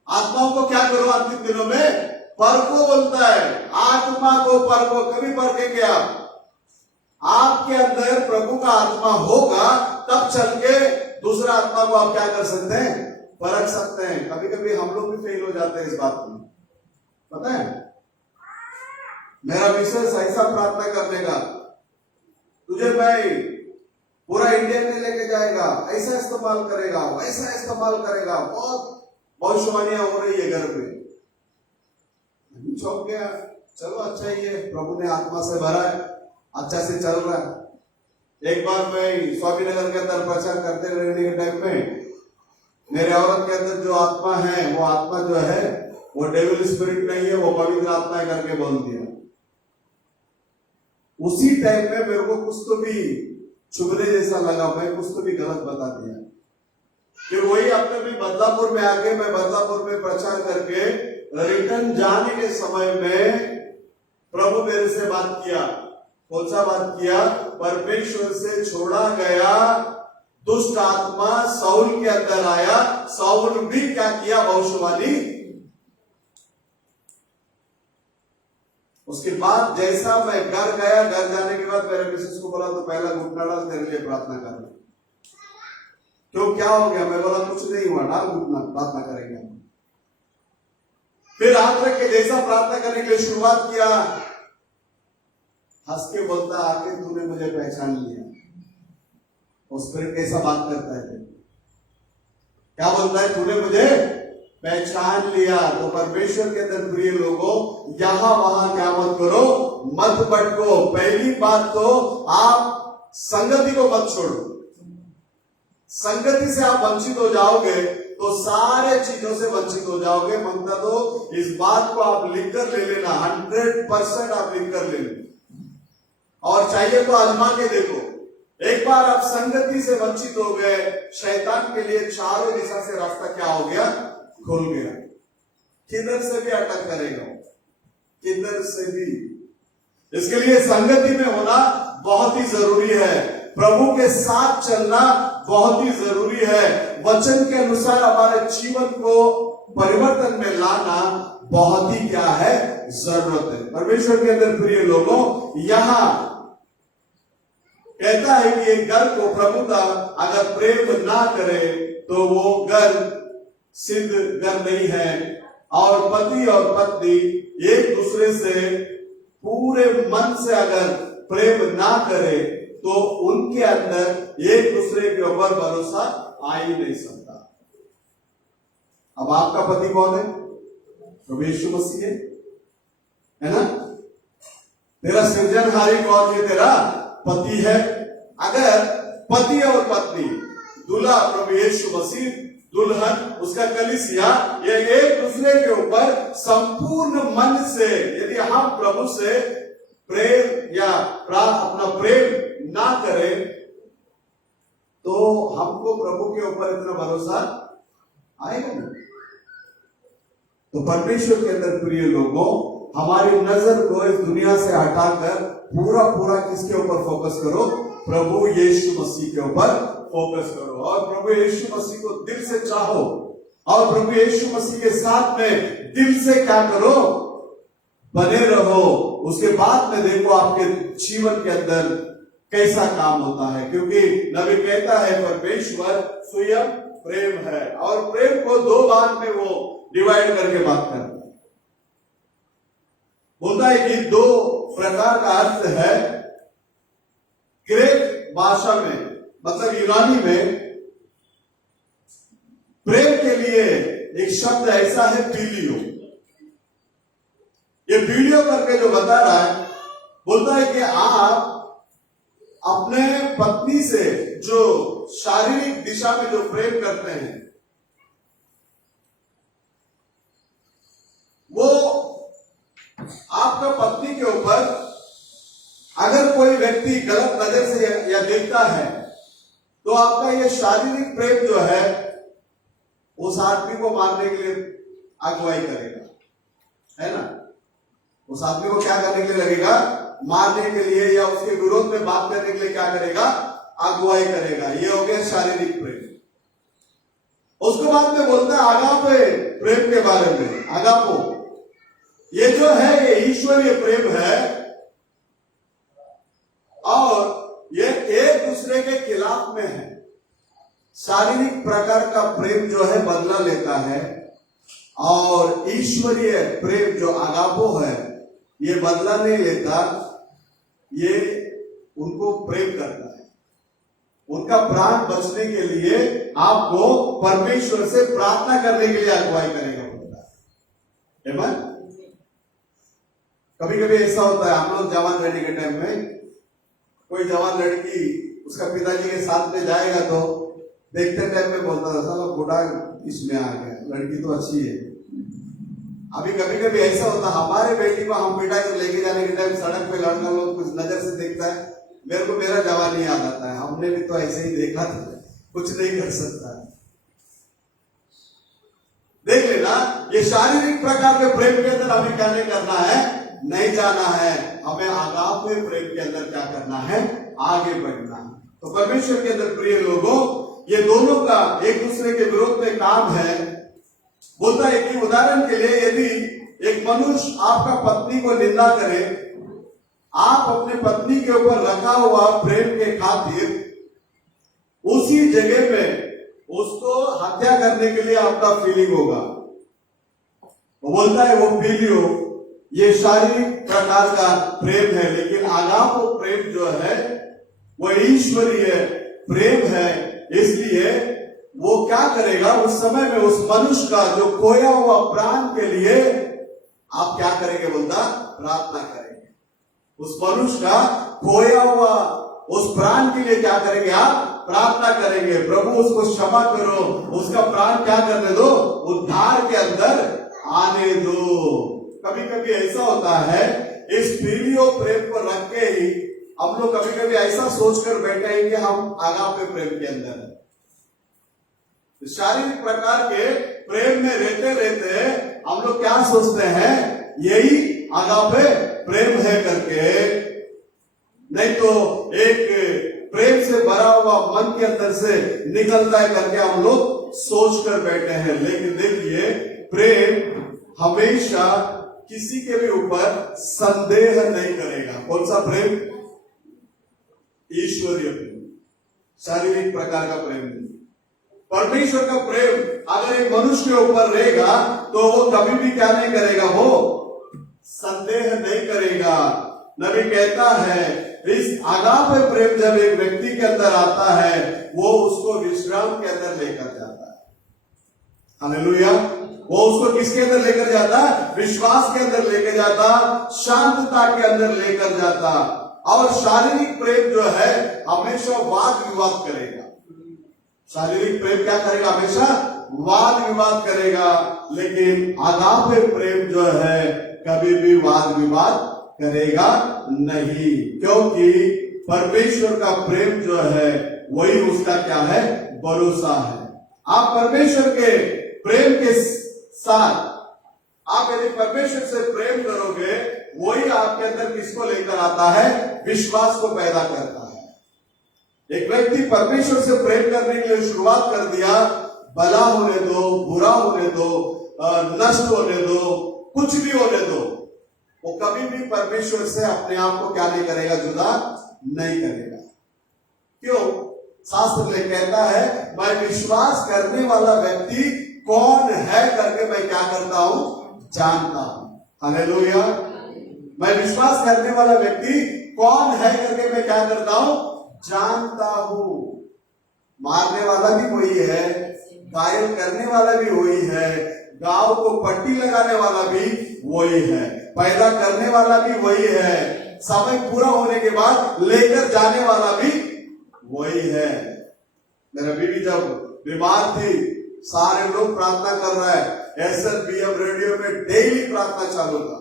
आत्माओं को क्या करो अंतिम दिनों में? परखो बोलता है। आत्मा को परखो। कभी परखेंगे आप? आपके अंदर प्रभु का आत्मा होगा, तब चल के दूसरा आत्मा को आप क्या कर सकते हैं, परख सकते हैं। कभी कभी हम लोग भी फेल हो जाते हैं इस बात में, पता है। मेरा विशेष ऐसा प्रार्थना करने का, तुझे भाई पूरा इंडिया में लेके जाएगा, ऐसा इस्तेमाल करेगा, वैसा इस्तेमाल करेगा। बहुत भविष्यवाणियां हो रही है घर में। चौंक गया, चलो अच्छा ही है, प्रभु ने आत्मा से भरा है, अच्छा से चल रहा है। एक बार मैं स्वामीनगर के अंदर प्रचार करते रहने के टाइम में मेरे औरत के अंदर जो आत्मा है, वो आत्मा जो है वो डेविल स्पिरिट नहीं है, वो पवित्र आत्मा है करके बोल दिया। उसी टाइम में मेरे को कुछ तो भी चुभने जैसा लगा, मैं कुछ तो भी गलत बता दिया। फिर वही अपने भी बदलापुर में आके मैं बदलापुर में प्रचार करके रिटर्न जाने के समय में प्रभु मेरे से बात किया। कौन सा बात किया? परमेश्वर से छोड़ा गया दुष्ट आत्मा साउल के अंदर आया। साउल भी क्या किया? भविष्यवाणी। उसके बाद जैसा मैं घर गया, घर जाने के बाद मेरे मिसेस को बोला तो पहला घुटना डाल, तेरे लिए प्रार्थना करना। क्यों, क्या हो गया? मैं बोला कुछ नहीं हुआ, डाल घुटना, प्रार्थना करेंगे। फिर हाथ रख के जैसा प्रार्थना करने के लिए शुरुआत किया, हंस के बोलता, आके तूने मुझे पहचान लिया। उस पर कैसा बात करता है? क्या बोलता है? तूने मुझे पहचान लिया। तो परमेश्वर के अंदर प्रिय लोगों, यहां वहां क्या मत करो, मत भटको। पहली बात तो आप संगति को मत छोड़ो। संगति से आप वंचित हो जाओगे तो सारे चीजों से वंचित हो जाओगे। ममता तो इस बात को आप लिखकर ले लेना, 100% आप लिखकर ले लेना, और चाहिए तो आजमा के देखो। एक बार आप संगति से वंचित हो गए, शैतान के लिए चारों दिशा से रास्ता क्या हो गया? खुल गया। किधर से भी अटक करेगा, किधर से भी। इसके लिए संगति में होना बहुत ही जरूरी है। प्रभु के साथ चलना बहुत ही जरूरी है। वचन के अनुसार हमारे जीवन को परिवर्तन में लाना बहुत ही क्या है? जरूरत है। परमेश्वर के अंदर प्रिय लोगों, यहां कहता है कि एक घर को प्रभुता अगर प्रेम ना करे तो वो घर सिद्ध घर नहीं है। और पति और पत्नी एक दूसरे से पूरे मन से अगर प्रेम ना करे तो उनके अंदर एक दूसरे के ऊपर भरोसा आ ही नहीं सकता। अब आपका पति कौन है? प्रभु यीशु मसीह है ना? तेरा सृजनहारी कौन है? तेरा पति है। अगर पति और पत्नी, दूल्हा प्रभु यीशु मसीह, दुल्हन उसका कलीसिया, ये एक दूसरे के ऊपर संपूर्ण मन से यदि हम प्रभु से प्रेम या अपना प्रेम ना करें तो हमको प्रभु के ऊपर इतना भरोसा आएगा नहीं। तो परमेश्वर के अंदर प्रिय लोगों, हमारी नजर को इस दुनिया से हटाकर पूरा पूरा किसके ऊपर फोकस करो? प्रभु यीशु मसीह के ऊपर फोकस करो। और प्रभु यीशु मसीह को दिल से चाहो और प्रभु यीशु मसीह के साथ में दिल से क्या करो? बने रहो। उसके बाद में देखो आपके जीवन के अंदर कैसा काम होता है। क्योंकि नबी कहता है परमेश्वर स्वयं प्रेम है। और प्रेम को दो भाग में वो डिवाइड करके बात करता है। बोलता है कि दो प्रकार का अर्थ है। ग्रीक भाषा में मतलब यूनानी में प्रेम के लिए एक शब्द ऐसा है पीलियो। ये पीलियो करके जो बता रहा है, बोलता है कि आप अपने पत्नी से जो शारीरिक दिशा में जो प्रेम करते हैं, वो आपका पत्नी के ऊपर अगर कोई व्यक्ति गलत नजर से या देखता है तो आपका ये शारीरिक प्रेम जो है उस आदमी को मारने के लिए अगुवाई करेगा, है ना। उस आदमी को क्या करने के लिए लगेगा? मारने के लिए या उसके विरोध में बात करने के लिए क्या करेगा? अगुवाई करेगा। ये हो गया शारीरिक प्रेम। उसके बाद में बोलता है आगापे प्रेम के बारे में। आगापो ये जो है ये ईश्वरीय प्रेम है और ये एक दूसरे के खिलाफ में है। शारीरिक प्रकार का प्रेम जो है बदला लेता है और ईश्वरीय प्रेम जो आगापो है ये बदला नहीं लेता, ये उनको प्रेम करता है। उनका प्राण बचने के लिए आपको परमेश्वर से प्रार्थना करने के लिए अगुवाई करेगा बोलता है। कभी कभी ऐसा होता है, हम लोग जवान रहने के टाइम में कोई जवान लड़की उसका पिताजी के साथ में जाएगा तो देखते टाइम में बोलता था साला बूढ़ा इसमें आ गया, लड़की तो अच्छी है। अभी कभी कभी ऐसा होता, हमारे बेटी को हम पिटा कर लेके जाने के टाइम सड़क पे लड़का लोग कुछ नजर से देखता है, मेरे को मेरा जवानी याद आता है, हमने भी तो ऐसे ही देखा था, कुछ नहीं कर सकता। देख लेना, ये शारीरिक प्रकार के प्रेम के अंदर हमें क्या नहीं करना है, नहीं जाना है। हमें आगापे प्रेम के अंदर क्या करना है, आगे बढ़ना है। तो परमेश्वर के अंदर प्रिय लोगों, ये दोनों का एक दूसरे के विरोध में काम है। बोलता है कि उदाहरण के लिए यदि एक मनुष्य आपका पत्नी को निंदा करे, आप अपने पत्नी के ऊपर रखा हुआ प्रेम के खातिर उसी जगह में उसको हत्या करने के लिए आपका फीलिंग होगा। वो बोलता है वो फीलियो, ये शारीरिक प्रकार का प्रेम है, लेकिन आगापो प्रेम जो है वो ईश्वरीय प्रेम है। इसलिए वो क्या करेगा, उस समय में उस मनुष्य का जो खोया हुआ प्राण के लिए आप क्या करेंगे? बोलता प्रार्थना करेंगे। उस मनुष्य का खोया हुआ उस प्राण के लिए क्या करेंगे? आप प्रार्थना करेंगे, प्रभु उसको क्षमा करो, उसका प्राण क्या करने दो, उद्धार के अंदर आने दो। कभी कभी ऐसा होता है, इस पीलियो प्रेम को रख के ही हम लोग कभी कभी ऐसा सोचकर बैठे हैं कि हम आगापे प्रेम के अंदर है। शारीरिक प्रकार के प्रेम में रहते रहते हम लोग क्या सोचते हैं, यही आगापे प्रेम है करके। नहीं तो एक प्रेम से भरा हुआ मन के अंदर से निकलता है करके हम लोग सोच कर बैठे हैं। लेकिन देखिए, प्रेम हमेशा किसी के भी ऊपर संदेह नहीं करेगा। कौन सा प्रेम? ईश्वरीय प्रेम, शारीरिक प्रकार का प्रेम नहीं। परमेश्वर का प्रेम अगर एक मनुष्य के ऊपर रहेगा तो वो कभी भी क्या नहीं करेगा, वो संदेह नहीं करेगा। नबी कहता है, इस आगापे प्रेम जब एक व्यक्ति के अंदर आता है, वो उसको विश्राम के अंदर लेकर जाता है। हालेलुया। वो उसको किसके अंदर लेकर जाता? विश्वास के अंदर लेकर जाता, शांतता के अंदर लेकर जाता। और शारीरिक प्रेम जो है हमेशा वाद विवाद करेगा। शारीरिक प्रेम क्या करेगा? हमेशा वाद विवाद करेगा। लेकिन आगापे प्रेम जो है कभी भी वाद विवाद करेगा नहीं, क्योंकि परमेश्वर का प्रेम जो है वही उसका क्या है? भरोसा है। आप परमेश्वर के प्रेम के साथ आप यदि परमेश्वर से प्रेम करोगे, वही आपके अंदर किसको लेकर आता है? विश्वास को पैदा करता है। एक व्यक्ति परमेश्वर से प्रेम करने के लिए शुरुआत कर दिया, भला होने दो, बुरा होने दो, नष्ट होने दो, कुछ भी होने दो, वो कभी भी परमेश्वर से अपने आप को क्या नहीं करेगा? जुदा नहीं करेगा। क्यों? शास्त्र में कहता है मैं विश्वास करने वाला व्यक्ति कौन है करके मैं क्या करता हूं, जानता हूं। हालेलुया। मैं विश्वास करने वाला व्यक्ति कौन है करके मैं क्या करता हूं, जानता हूं। मारने वाला भी वही है, घायल करने वाला भी वही है, गांव को पट्टी लगाने वाला भी वही है, पैदा करने वाला भी वही है, समय पूरा होने के बाद लेकर जाने वाला भी वही है। मेरा बीवी जब बीमार थी, सारे लोग प्रार्थना कर रहे हैं, SLBM रेडियो में डेली प्रार्थना चालू था,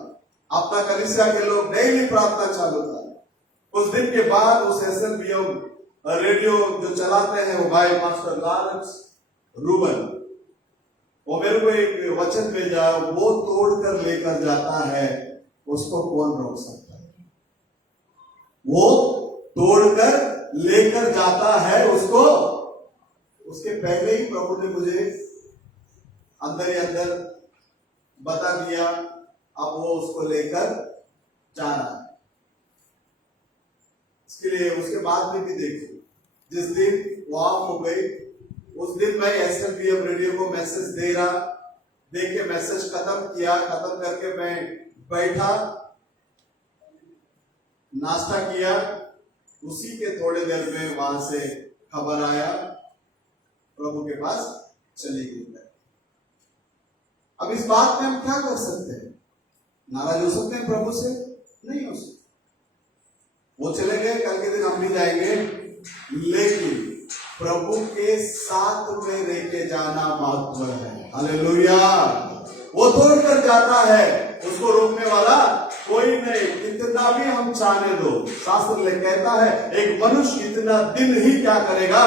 अपना कलीसिया के लोग डेली प्रार्थना चालू था। कुछ दिन के बाद उस SLBM रेडियो जो चलाते हैं वो भाई मास्टर लॉरेंस रूबन, वो मेरे को एक वचन भेजा, वो तोड़कर लेकर जाता है, उसको कौन रोक सकता है। वो तोड़कर लेकर जाता है उसको, उसके पहले ही प्रभु ने मुझे अंदर ही अंदर बता दिया, अब वो उसको लेकर जा रहा है। इसके लिए उसके बाद में भी देखिए, जिस दिन वो ऑफ हो गई उस दिन मैं SLBM रेडियो को मैसेज दे रहा, देख के मैसेज खत्म किया, खत्म करके मैं बैठा, नाश्ता किया, उसी के थोड़े देर में वहां से खबर आया प्रभु के पास चली गई। अब इस बात में हम क्या कर सकते हैं, नाराज हो सकते हैं प्रभु से? नहीं हो सकते। वो चले गए, कल के दिन हम भी जाएंगे, लेकिन प्रभु के साथ में लेके जाना महत्व है। हालेलुया। वो तोड़कर जाता है, उसको रोकने वाला कोई नहीं, कितना भी हम चाहने दो। शास्त्र में कहता है एक मनुष्य इतना दिन ही क्या करेगा,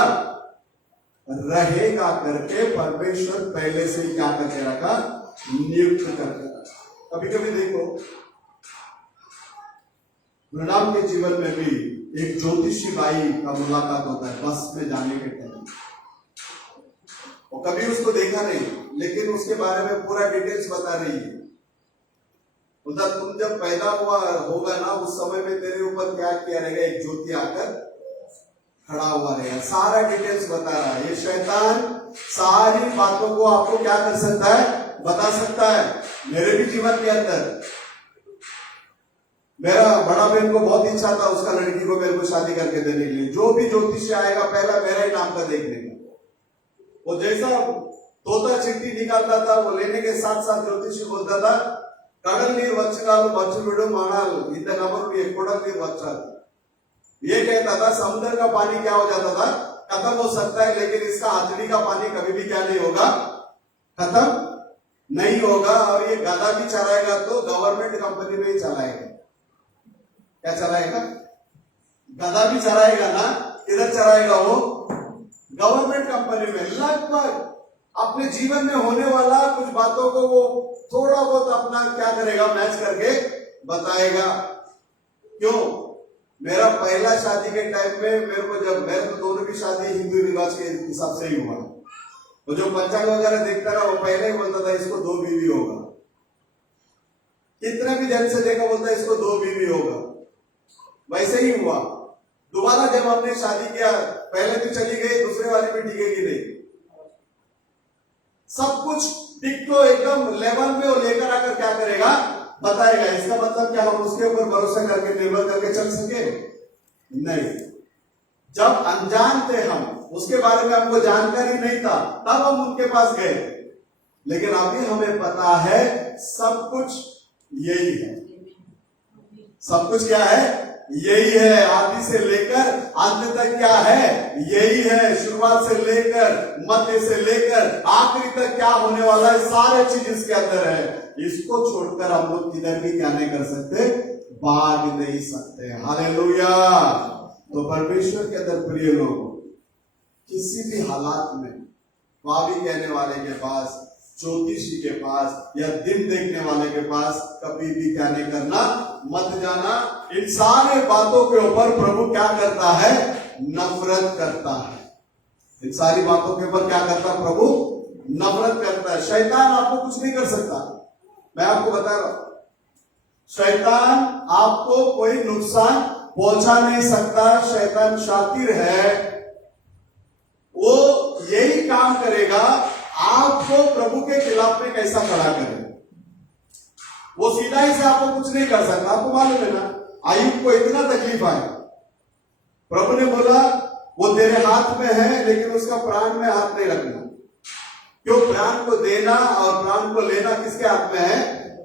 रहेगा करके परमेश्वर पहले से ही क्या करके रखा, नियुक्त करके रखा। कभी कभी देखो प्रणाम के जीवन में भी एक ज्योतिषी बाई का मुलाकात होता है बस में जाने के टाइम, और कभी उसको देखा नहीं, लेकिन उसके बारे में पूरा डिटेल्स बता रही है। बोलता तुम जब पैदा हुआ होगा ना, उस समय में तेरे ऊपर क्या किया रहेगा, एक ज्योति आकर खड़ा हुआ रहेगा, सारा डिटेल्स बता रहा है। ये शैतान सारी बातों को आपको क्या कर सकता है, बता सकता है। मेरे भी जीवन के अंदर मेरा बड़ा बहन को बहुत इच्छा था उसका लड़की को मेरे को शादी करके देने के लिए, जो भी ज्योतिष आएगा पहला मेरा ही नाम का देखने का। वो जैसा तोता चिट्ठी निकालता था, वो लेने के साथ साथ ज्योतिषी बोलता था कड़ल नीर वच्चगालू बच्चू बिडू मानाल इत नंबर ये कोड़ल नीर वच्चा। ये कहता था समुद्र का पानी क्या हो जाता था, खत्म हो सकता है, लेकिन इसका हाथड़ी का पानी कभी भी क्या नहीं होगा, खत्म नहीं होगा। और ये गधा भी चलाएगा तो गवर्नमेंट कंपनी में ही चलाएगा। क्या चलाएगा, गधा भी चलाएगा ना, किधर चलाएगा वो, गवर्नमेंट कंपनी में। लगभग अपने जीवन में होने वाला कुछ बातों को वो थोड़ा बहुत अपना क्या करेगा, मैच करके बताएगा। क्यों, मेरा पहला शादी के टाइम में मेरे को, जब मेरे तो दोनों की शादी हिंदू रिवाज के हिसाब से ही हुआ, वो जो पंचांग वगैरह देखता रहा वो पहले ही बोलता था इसको 2 बीवी होगा, कितने भी जन से देखा बोलता है इसको 2 बीवी होगा। वैसे ही हुआ। दोबारा जब हमने शादी किया, पहले तो चली गई, दूसरे वाली भी टिकेगी नहीं, सब कुछ टिको एकदम लेवल में वो लेकर आकर क्या करेगा, बताएगा। इसका मतलब क्या हम उसके ऊपर भरोसा करके निर्भर करके चल सके? नहीं। जब अनजान थे हम, उसके बारे में हमको जानकारी नहीं था, तब हम उनके पास गए, लेकिन अभी हमें पता है सब कुछ यही है। सब कुछ क्या है, यही है। आदि से लेकर अंत तक क्या है, यही है। शुरुआत से लेकर मध्य से लेकर आखिरी तक क्या होने वाला है, सारे चीज इसके अंदर है। इसको छोड़कर हम लोग किधर भी क्या नहीं कर सकते, भाग नहीं सकते। हालेलुया। तो परमेश्वर के अंदर प्रिय लोग, किसी भी हालात में भावी कहने वाले के पास, ज्योतिषी के पास या दिन देखने वाले के पास कभी भी क्या नहीं करना, मत जाना। इन सारे बातों के ऊपर प्रभु क्या करता है, नफरत करता है। इन सारी बातों के ऊपर क्या करता है प्रभु, नफरत करता है। शैतान आपको कुछ नहीं कर सकता, मैं आपको बता रहा हूं, शैतान आपको कोई नुकसान पहुंचा नहीं सकता। शैतान शातिर है, वो यही काम करेगा, आपको प्रभु के खिलाफ में कैसा खड़ा करे। वो सीधा ही से आपको कुछ नहीं कर सकता। आपको मालूम है ना, अय्यूब को इतना तकलीफ आया, प्रभु ने बोला वो तेरे हाथ में है, लेकिन उसका प्राण में हाथ नहीं रखना। क्यों? प्राण को देना और प्राण को लेना किसके हाथ में है?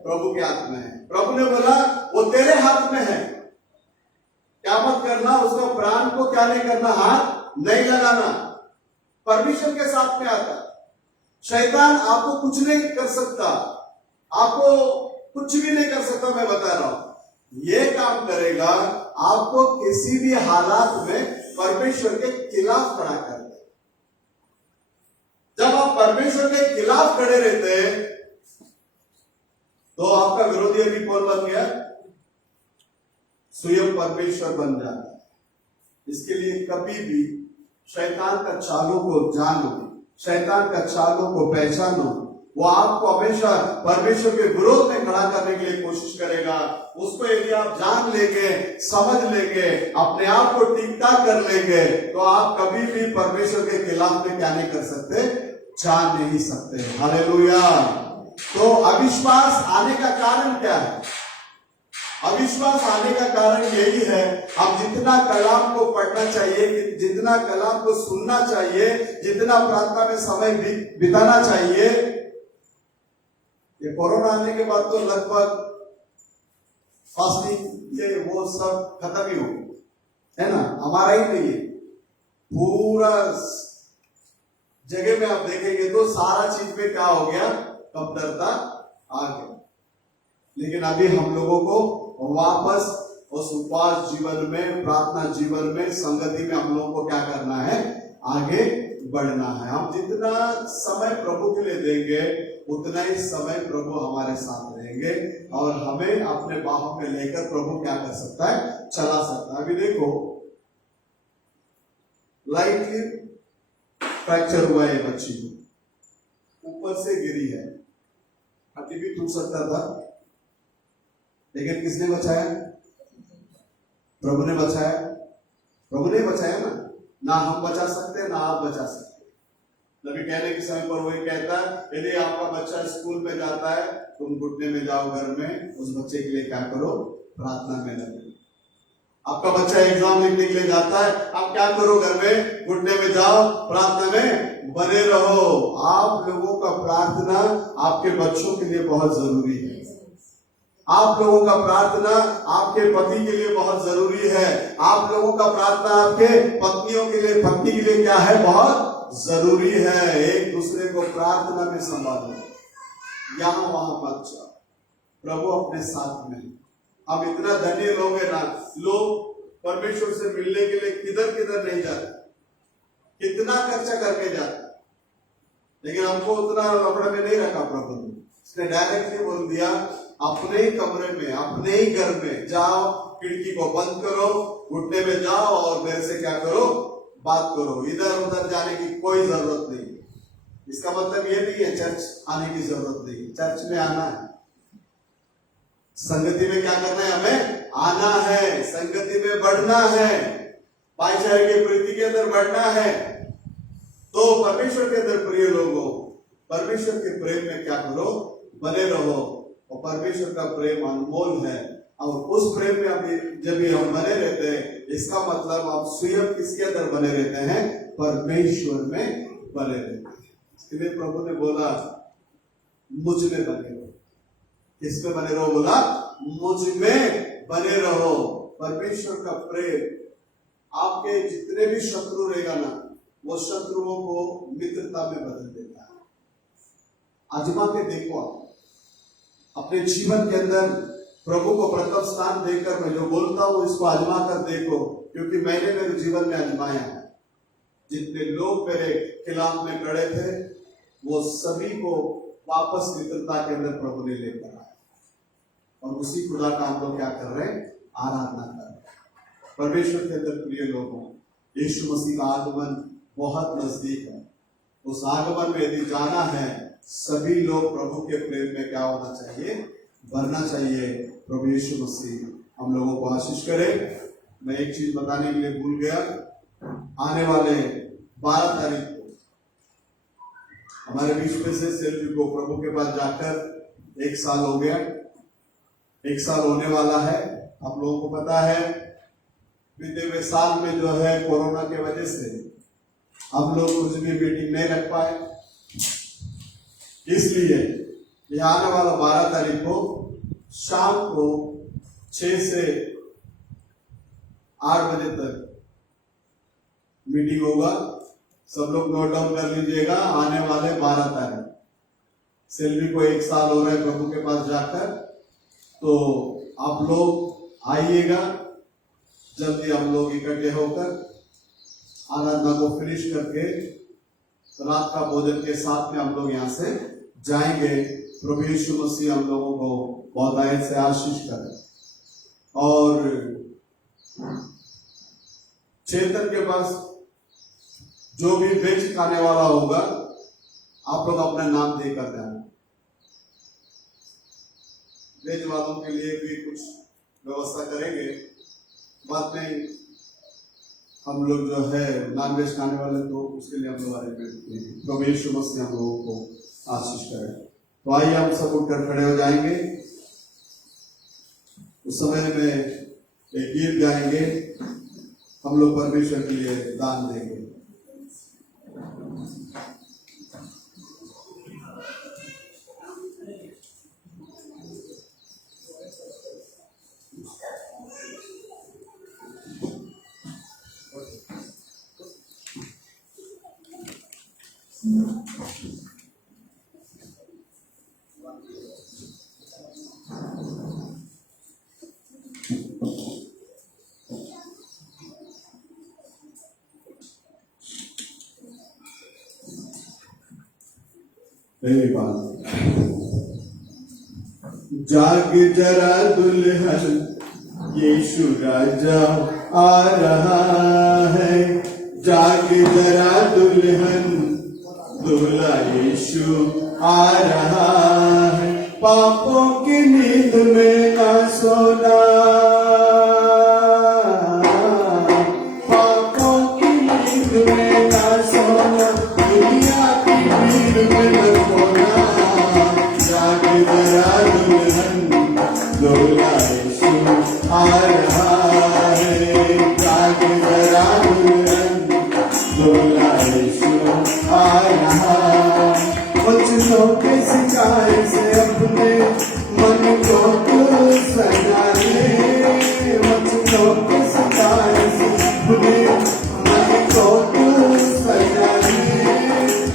प्रभु के हाथ में है। प्रभु ने बोला वो तेरे हाथ में है, क्या मत करना, उसका प्राण को क्या नहीं करना, हाथ नहीं लगाना। परमेश्वर के साथ में आता। शैतान आपको कुछ नहीं कर सकता, आपको कुछ भी नहीं कर सकता। मैं बता रहा हूं, ये काम करेगा आपको किसी भी हालात में परमेश्वर के खिलाफ खड़ा कर दे। जब आप परमेश्वर के खिलाफ खड़े रहते हैं तो आपका विरोधी अभी कौन बन गया? स्वयं परमेश्वर बन जाता है। इसके लिए कभी भी शैतान का चालों को जानो, शैतान का चालों को पहचानो। वो आपको हमेशा परमेश्वर के विरोध में खड़ा करने के लिए कोशिश करेगा। उसको यदि आप जान लेंगे, समझ लेंगे, अपने आप को ठीक ठाक कर लेंगे, तो आप कभी भी परमेश्वर के खिलाफ में क्या नहीं कर सकते, जा नहीं सकते। हालेलुया। तो अविश्वास आने का कारण क्या है? अविश्वास आने का कारण यही है, हम जितना कलाम को पढ़ना चाहिए, जितना कलाम को सुनना चाहिए, जितना प्रार्थना में समय बिताना चाहिए, ये कोरोना आने के बाद तो लगभग फास्टिंग ये वो सब खत्म ही हो गया है ना। हमारा ही नहीं है, पूरा जगह में आप देखेंगे तो सारा चीज में क्या हो गया, कमतरता आ गया। लेकिन अभी हम लोगों को वापस उस उपवास जीवन में, प्रार्थना जीवन में, संगति में हम लोगों को क्या करना है, आगे बढ़ना है। हम जितना समय प्रभु के लिए देंगे उतना ही समय प्रभु हमारे साथ रहेंगे और हमें अपने बाहों में लेकर प्रभु क्या कर सकता है, चला सकता है। अभी देखो लाइटली फ्रैक्चर हुआ है बच्ची को, ऊपर से गिरी है, हड्डी भी टूट सकता था, लेकिन किसने बचाया? प्रभु ने बचाया। प्रभु ने बचाया ना हम बचा सकते ना आप बचा सकते। नबी कहने के समय पर वही कहता है, यदि आपका बच्चा स्कूल में जाता है, तुम घुटने में जाओ घर में, उस बच्चे के लिए क्या करो, प्रार्थना में लगे। आपका बच्चा एग्जाम लिखने के लिए जाता है, आप क्या करो, घर में घुटने में जाओ, प्रार्थना में बने रहो। आप लोगों का प्रार्थना आपके बच्चों के लिए बहुत जरूरी है। आप लोगों का प्रार्थना आपके पति के लिए बहुत जरूरी है। आप लोगों का प्रार्थना आपके पत्नियों के लिए, पत्नी के लिए क्या है, बहुत जरूरी है। एक दूसरे को प्रार्थना में संभालो, यहां वहां मत जाओ, प्रभु अपने साथ में। हम इतना धन्य लोग हैं ना, लोग परमेश्वर से मिलने के लिए किधर किधर नहीं जाते, कितना खर्चा करके जाते, लेकिन हमको उतना लफड़े में नहीं रखा प्रभु ने। उसने डायरेक्टली बोल दिया, अपने ही कमरे में, अपने ही घर में जाओ, खिड़की को बंद करो, घुटने में जाओ और मेरे से क्या करो, बात करो। इधर उधर जाने की कोई जरूरत नहीं। इसका मतलब ये नहीं है चर्च आने की जरूरत नहीं, चर्च में आना है, संगति में क्या करना है, हमें आना है, संगति में बढ़ना है, भाईचारे के प्रीति के अंदर बढ़ना है। तो परमेश्वर के अंदर प्रिय लोगों, परमेश्वर के प्रेम में क्या करो, बने रहो। और परमेश्वर का प्रेम अनमोल है, और उस प्रेम में अभी जब हम बने रहते हैं, इसका मतलब आप स्वयं किसके अंदर बने रहते हैं, परमेश्वर में बने रहते हैं। इसके लिए प्रभु ने बोला, मुझ में बने रहो। किस में बने रहो बोला, मुझ में बने रहो। परमेश्वर का प्रेम आपके जितने भी शत्रु रहेगा ना, वो शत्रुओं को मित्रता में बदल देता है। आजमा के देखो, अपने जीवन के अंदर प्रभु को प्रथम स्थान देकर मैं जो बोलता हूं इसको आजमा कर देखो, क्योंकि मैंने मेरे जीवन में आजमाया है। जितने लोग मेरे खिलाफ में खड़े थे, वो सभी को वापस मित्रता के अंदर प्रभु ने लेकर आया, और उसी खुदा का हम लोग क्या कर रहे हैं, आराधना कर रहे हैं। परमेश्वर के अंदर प्रिय लोगों, यीशु मसीह का आगमन बहुत नजदीक है। उस आगमन में यदि जाना है, सभी लोग प्रभु के प्रेम में क्या होना चाहिए, भरना चाहिए। प्रभु यीशु मसीह हम लोगों को आशीष करे। मैं एक चीज बताने के लिए भूल गया, आने वाले 12 तारीख को हमारे बीच में से सेल्वी को प्रभु के पास जाकर 1 साल हो गया, 1 साल होने वाला है। आप लोगों को पता है बीते हुए साल में जो है कोरोना के वजह से हम लोग कुछ भी मीटिंग नहीं रख पाए, इसलिए ये आने वाला 12 तारीख को शाम को 6 से 8 बजे तक मीटिंग होगा। सब लोग नोट डाउन कर लीजिएगा। आने वाले 12 तारीख सेल्वी को 1 साल हो रहा है प्रभु के पास जाकर, तो आप लोग आइएगा। जल्दी हम लोग इकट्ठे होकर आराधना को फिनिश करके रात का भोजन के साथ में हम लोग यहाँ से जाएंगे। प्रभु यीशु मसीह हम लोगों को बहुत आयत से आशीष करें। और चेतन के पास जो भी वेज खाने वाला होगा आप लोग अपना नाम देकर जाना। वेज वालों के लिए भी कुछ व्यवस्था करेंगे, बात नहीं। हम लोग जो है नॉन वेज खाने वाले तो उसके लिए हम लोग अरेंजमेंट प्रभु यीशु मसीह हम लोगों को आशीष करें। तो आइए हम सब उठकर खड़े हो जाएंगे। उस समय में एक गीत गाएंगे, हम लोग परमेश्वर के लिए दान देंगे। जाग जरा दुल्हन यीशु राजा आ रहा है। जाग जरा दुल्हन दूल्हा यीशु आ रहा है। पापों की नींद में ना सोना, पापों की नींद में ना सोना, दुनिया की भीड़ में न खोना। जाग जरा दुल्हन दूल्हा यीशु आ रहा है। जाग जरा दुल्हन दूल्हा यीशु आ रहा है। बच्चों के शिकायत से अपने मन को तू सजा ले। बच्चों के शिकायत से अपने मन को तू सजा ले।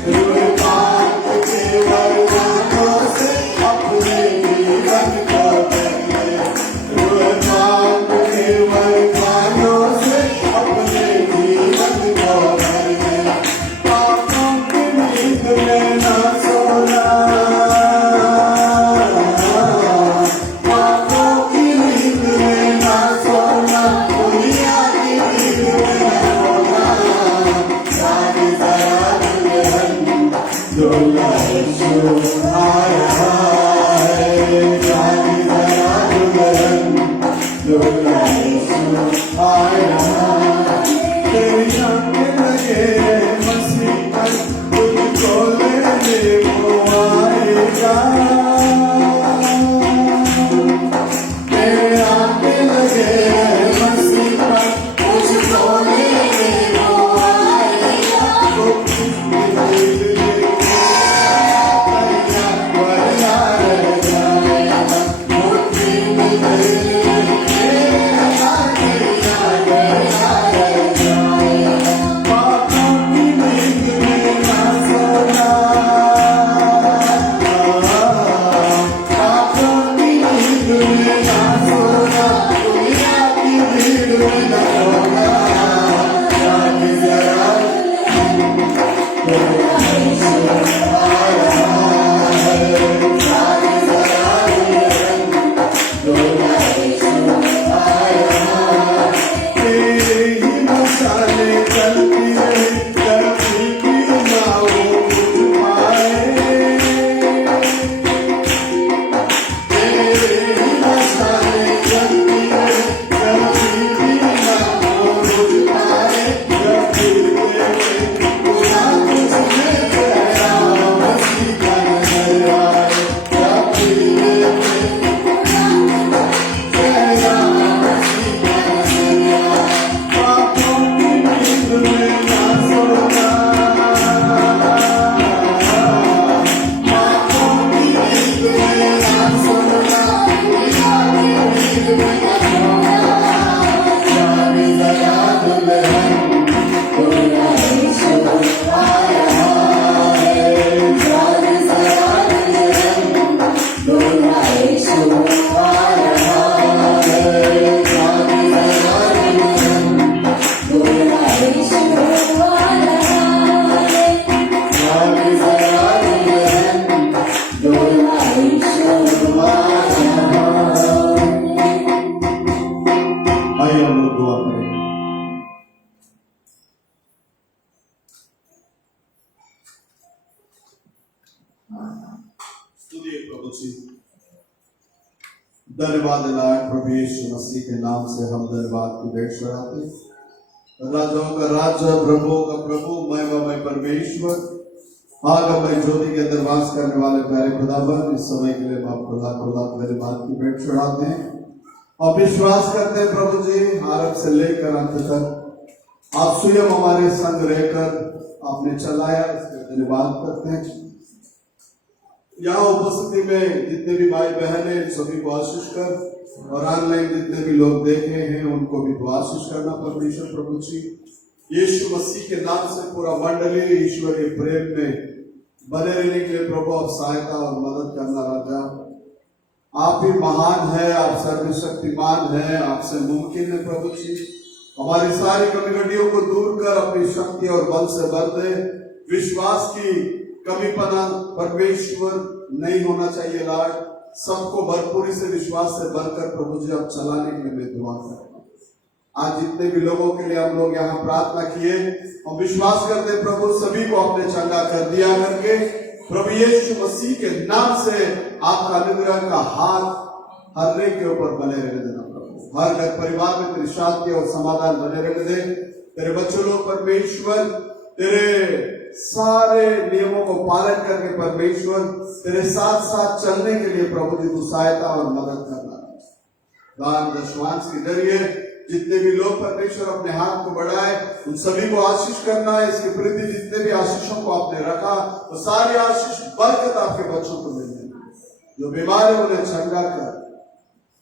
रोए बात के वरदानों से अपने जीवन को बदले। रोए बात के वरदानों से अपने जीवन को बदले। पापों की नींद में ना सोना, धन्यवाद लॉर्ड प्रभु यीशु मसीह के नाम से हम धन्यवाद की भेंट चढ़ाते हैं। राजाओं का राजा, प्रभुओं का प्रभु, महिमामय परमेश्वर, आगमय ज्योति के अंदर वास करने वाले प्यारे खुदाबंद, इस समय के लिए हम आपको लाखों लाख धन्यवाद की भेंट चढ़ाते हैं और विश्वास करते हैं प्रभु जी, आरंभ से लेकर अंत तक आप स्वयं हमारे संग रहकर आपने चलाया, इसके धन्यवाद करते हैं। यहाँ उपस्थिति में जितने भी भाई बहन हैं सभी को आशीष कर, और ऑनलाइन जितने भी लोग देखे हैं उनको भी तो आशीष करना परमेश्वर प्रभु जी। यीशु मसीह के नाम से पूरा मंडली ईश्वरीय प्रेम में बने रहने के लिए प्रभु आप सहायता और मदद करना राजा। आप ही महान है, आप सर्वशक्तिमान है, आपसे मुमकिन है प्रभु जी। हमारी सारी कमी गड्डियों को दूर कर अपनी शक्ति और बल से भर दे। विश्वास की कमीपना परमेश्वर नहीं होना चाहिए लॉर्ड, सबको भरपूरी से विश्वास से भरकर प्रभु जी आप चलाने के लिए मैं दुआ करता हूं। आज जितने भी लोगों के लिए हम लोग यहाँ प्रार्थना किए, हम विश्वास करते प्रभु सभी को आपने चंगा कर दिया करके प्रभु यीशु मसीह के नाम से आपका अनुग्रह का हाथ हर एक के ऊपर बने रहने देना प्रभु। हर घर परिवार में तेरी शांति और समाधान बने रहने दे। तेरे बच्चों लोग परमेश्वर तेरे सारे नियमों को पालन करके परमेश्वर तेरे साथ साथ चलने के लिए प्रभु जी तू सहायता और मदद करना। दान दशवांश के जरिए जितने भी लोग परमेश्वर अपने हाथ को बढ़ाए उन सभी को आशीष करना है। इसके प्रति जितने भी आशीषों को आपने रखा वो सारी आशीष बरकत आपके बच्चों को मिलने, जो बीमार है उन्हें चंगा कर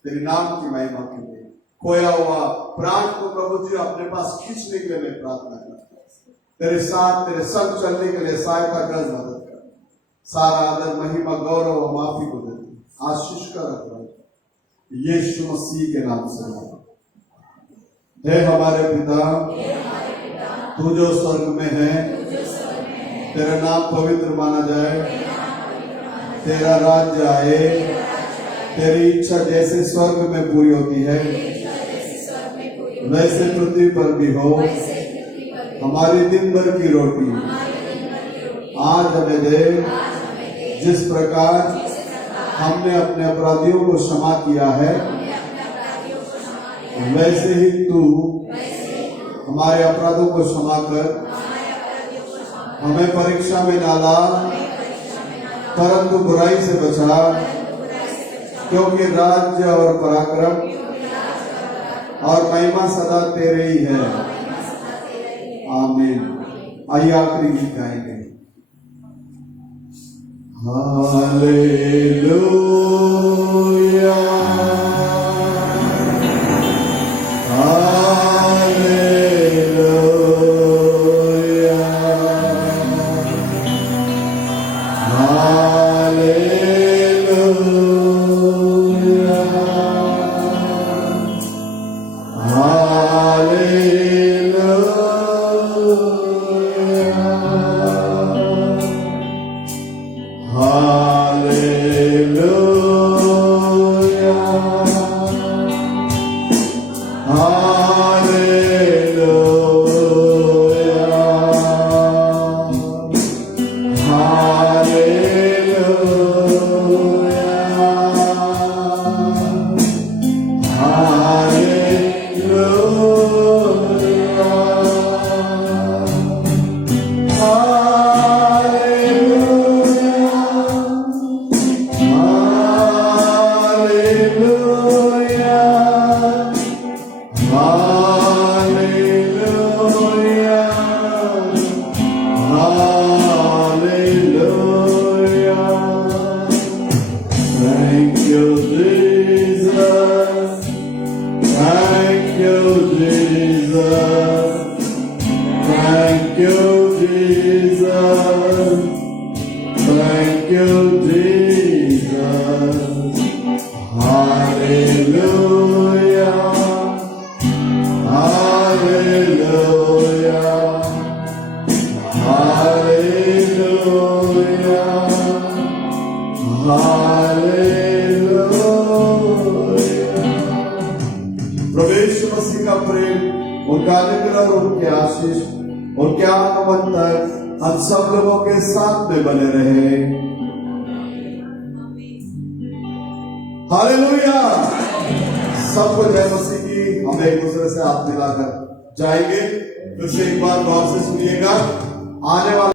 तेरे नाम की महिमा के लिए। खोया हुआ प्राण को प्रभु जी अपने पास खींचने के लिए मैं प्रार्थना करता हूं। तेरे साथ तेरे संग चलने के लिए सहायता कर, मदद कर। सारा आदर महिमा गौरव और माफी को दे, आशीष कर यीशु मसीह के नाम से। हे हमारे पिता तू जो स्वर्ग में है, तेरा नाम पवित्र माना जाए, तेरा राज्य आए, तेरी इच्छा जैसे स्वर्ग में पूरी होती है वैसे पृथ्वी पर भी हो। हमारी दिन भर की रोटी आज हमें दे, जिस प्रकार हमने अपने अपराधियों को क्षमा किया है वैसे ही तू हमारे अपराधों को क्षमा कर। हमें परीक्षा में ना ला परंतु बुराई से बचा, क्योंकि राज्य और पराक्रम और महिमा सदा तेरे ही है। आमीन। आइए आखिरी गीत गाएंगे। हालेलुया उनका अनुग्रह और उनके आशीष उनके आगमन तक हम सब लोगों के साथ में बने रहे। हालेलुया। सबको जय मसीह की। हम एक दूसरे से हाथ मिलाकर जाएंगे। फिर से एक बार गौर से सुनिएगा। आने वाला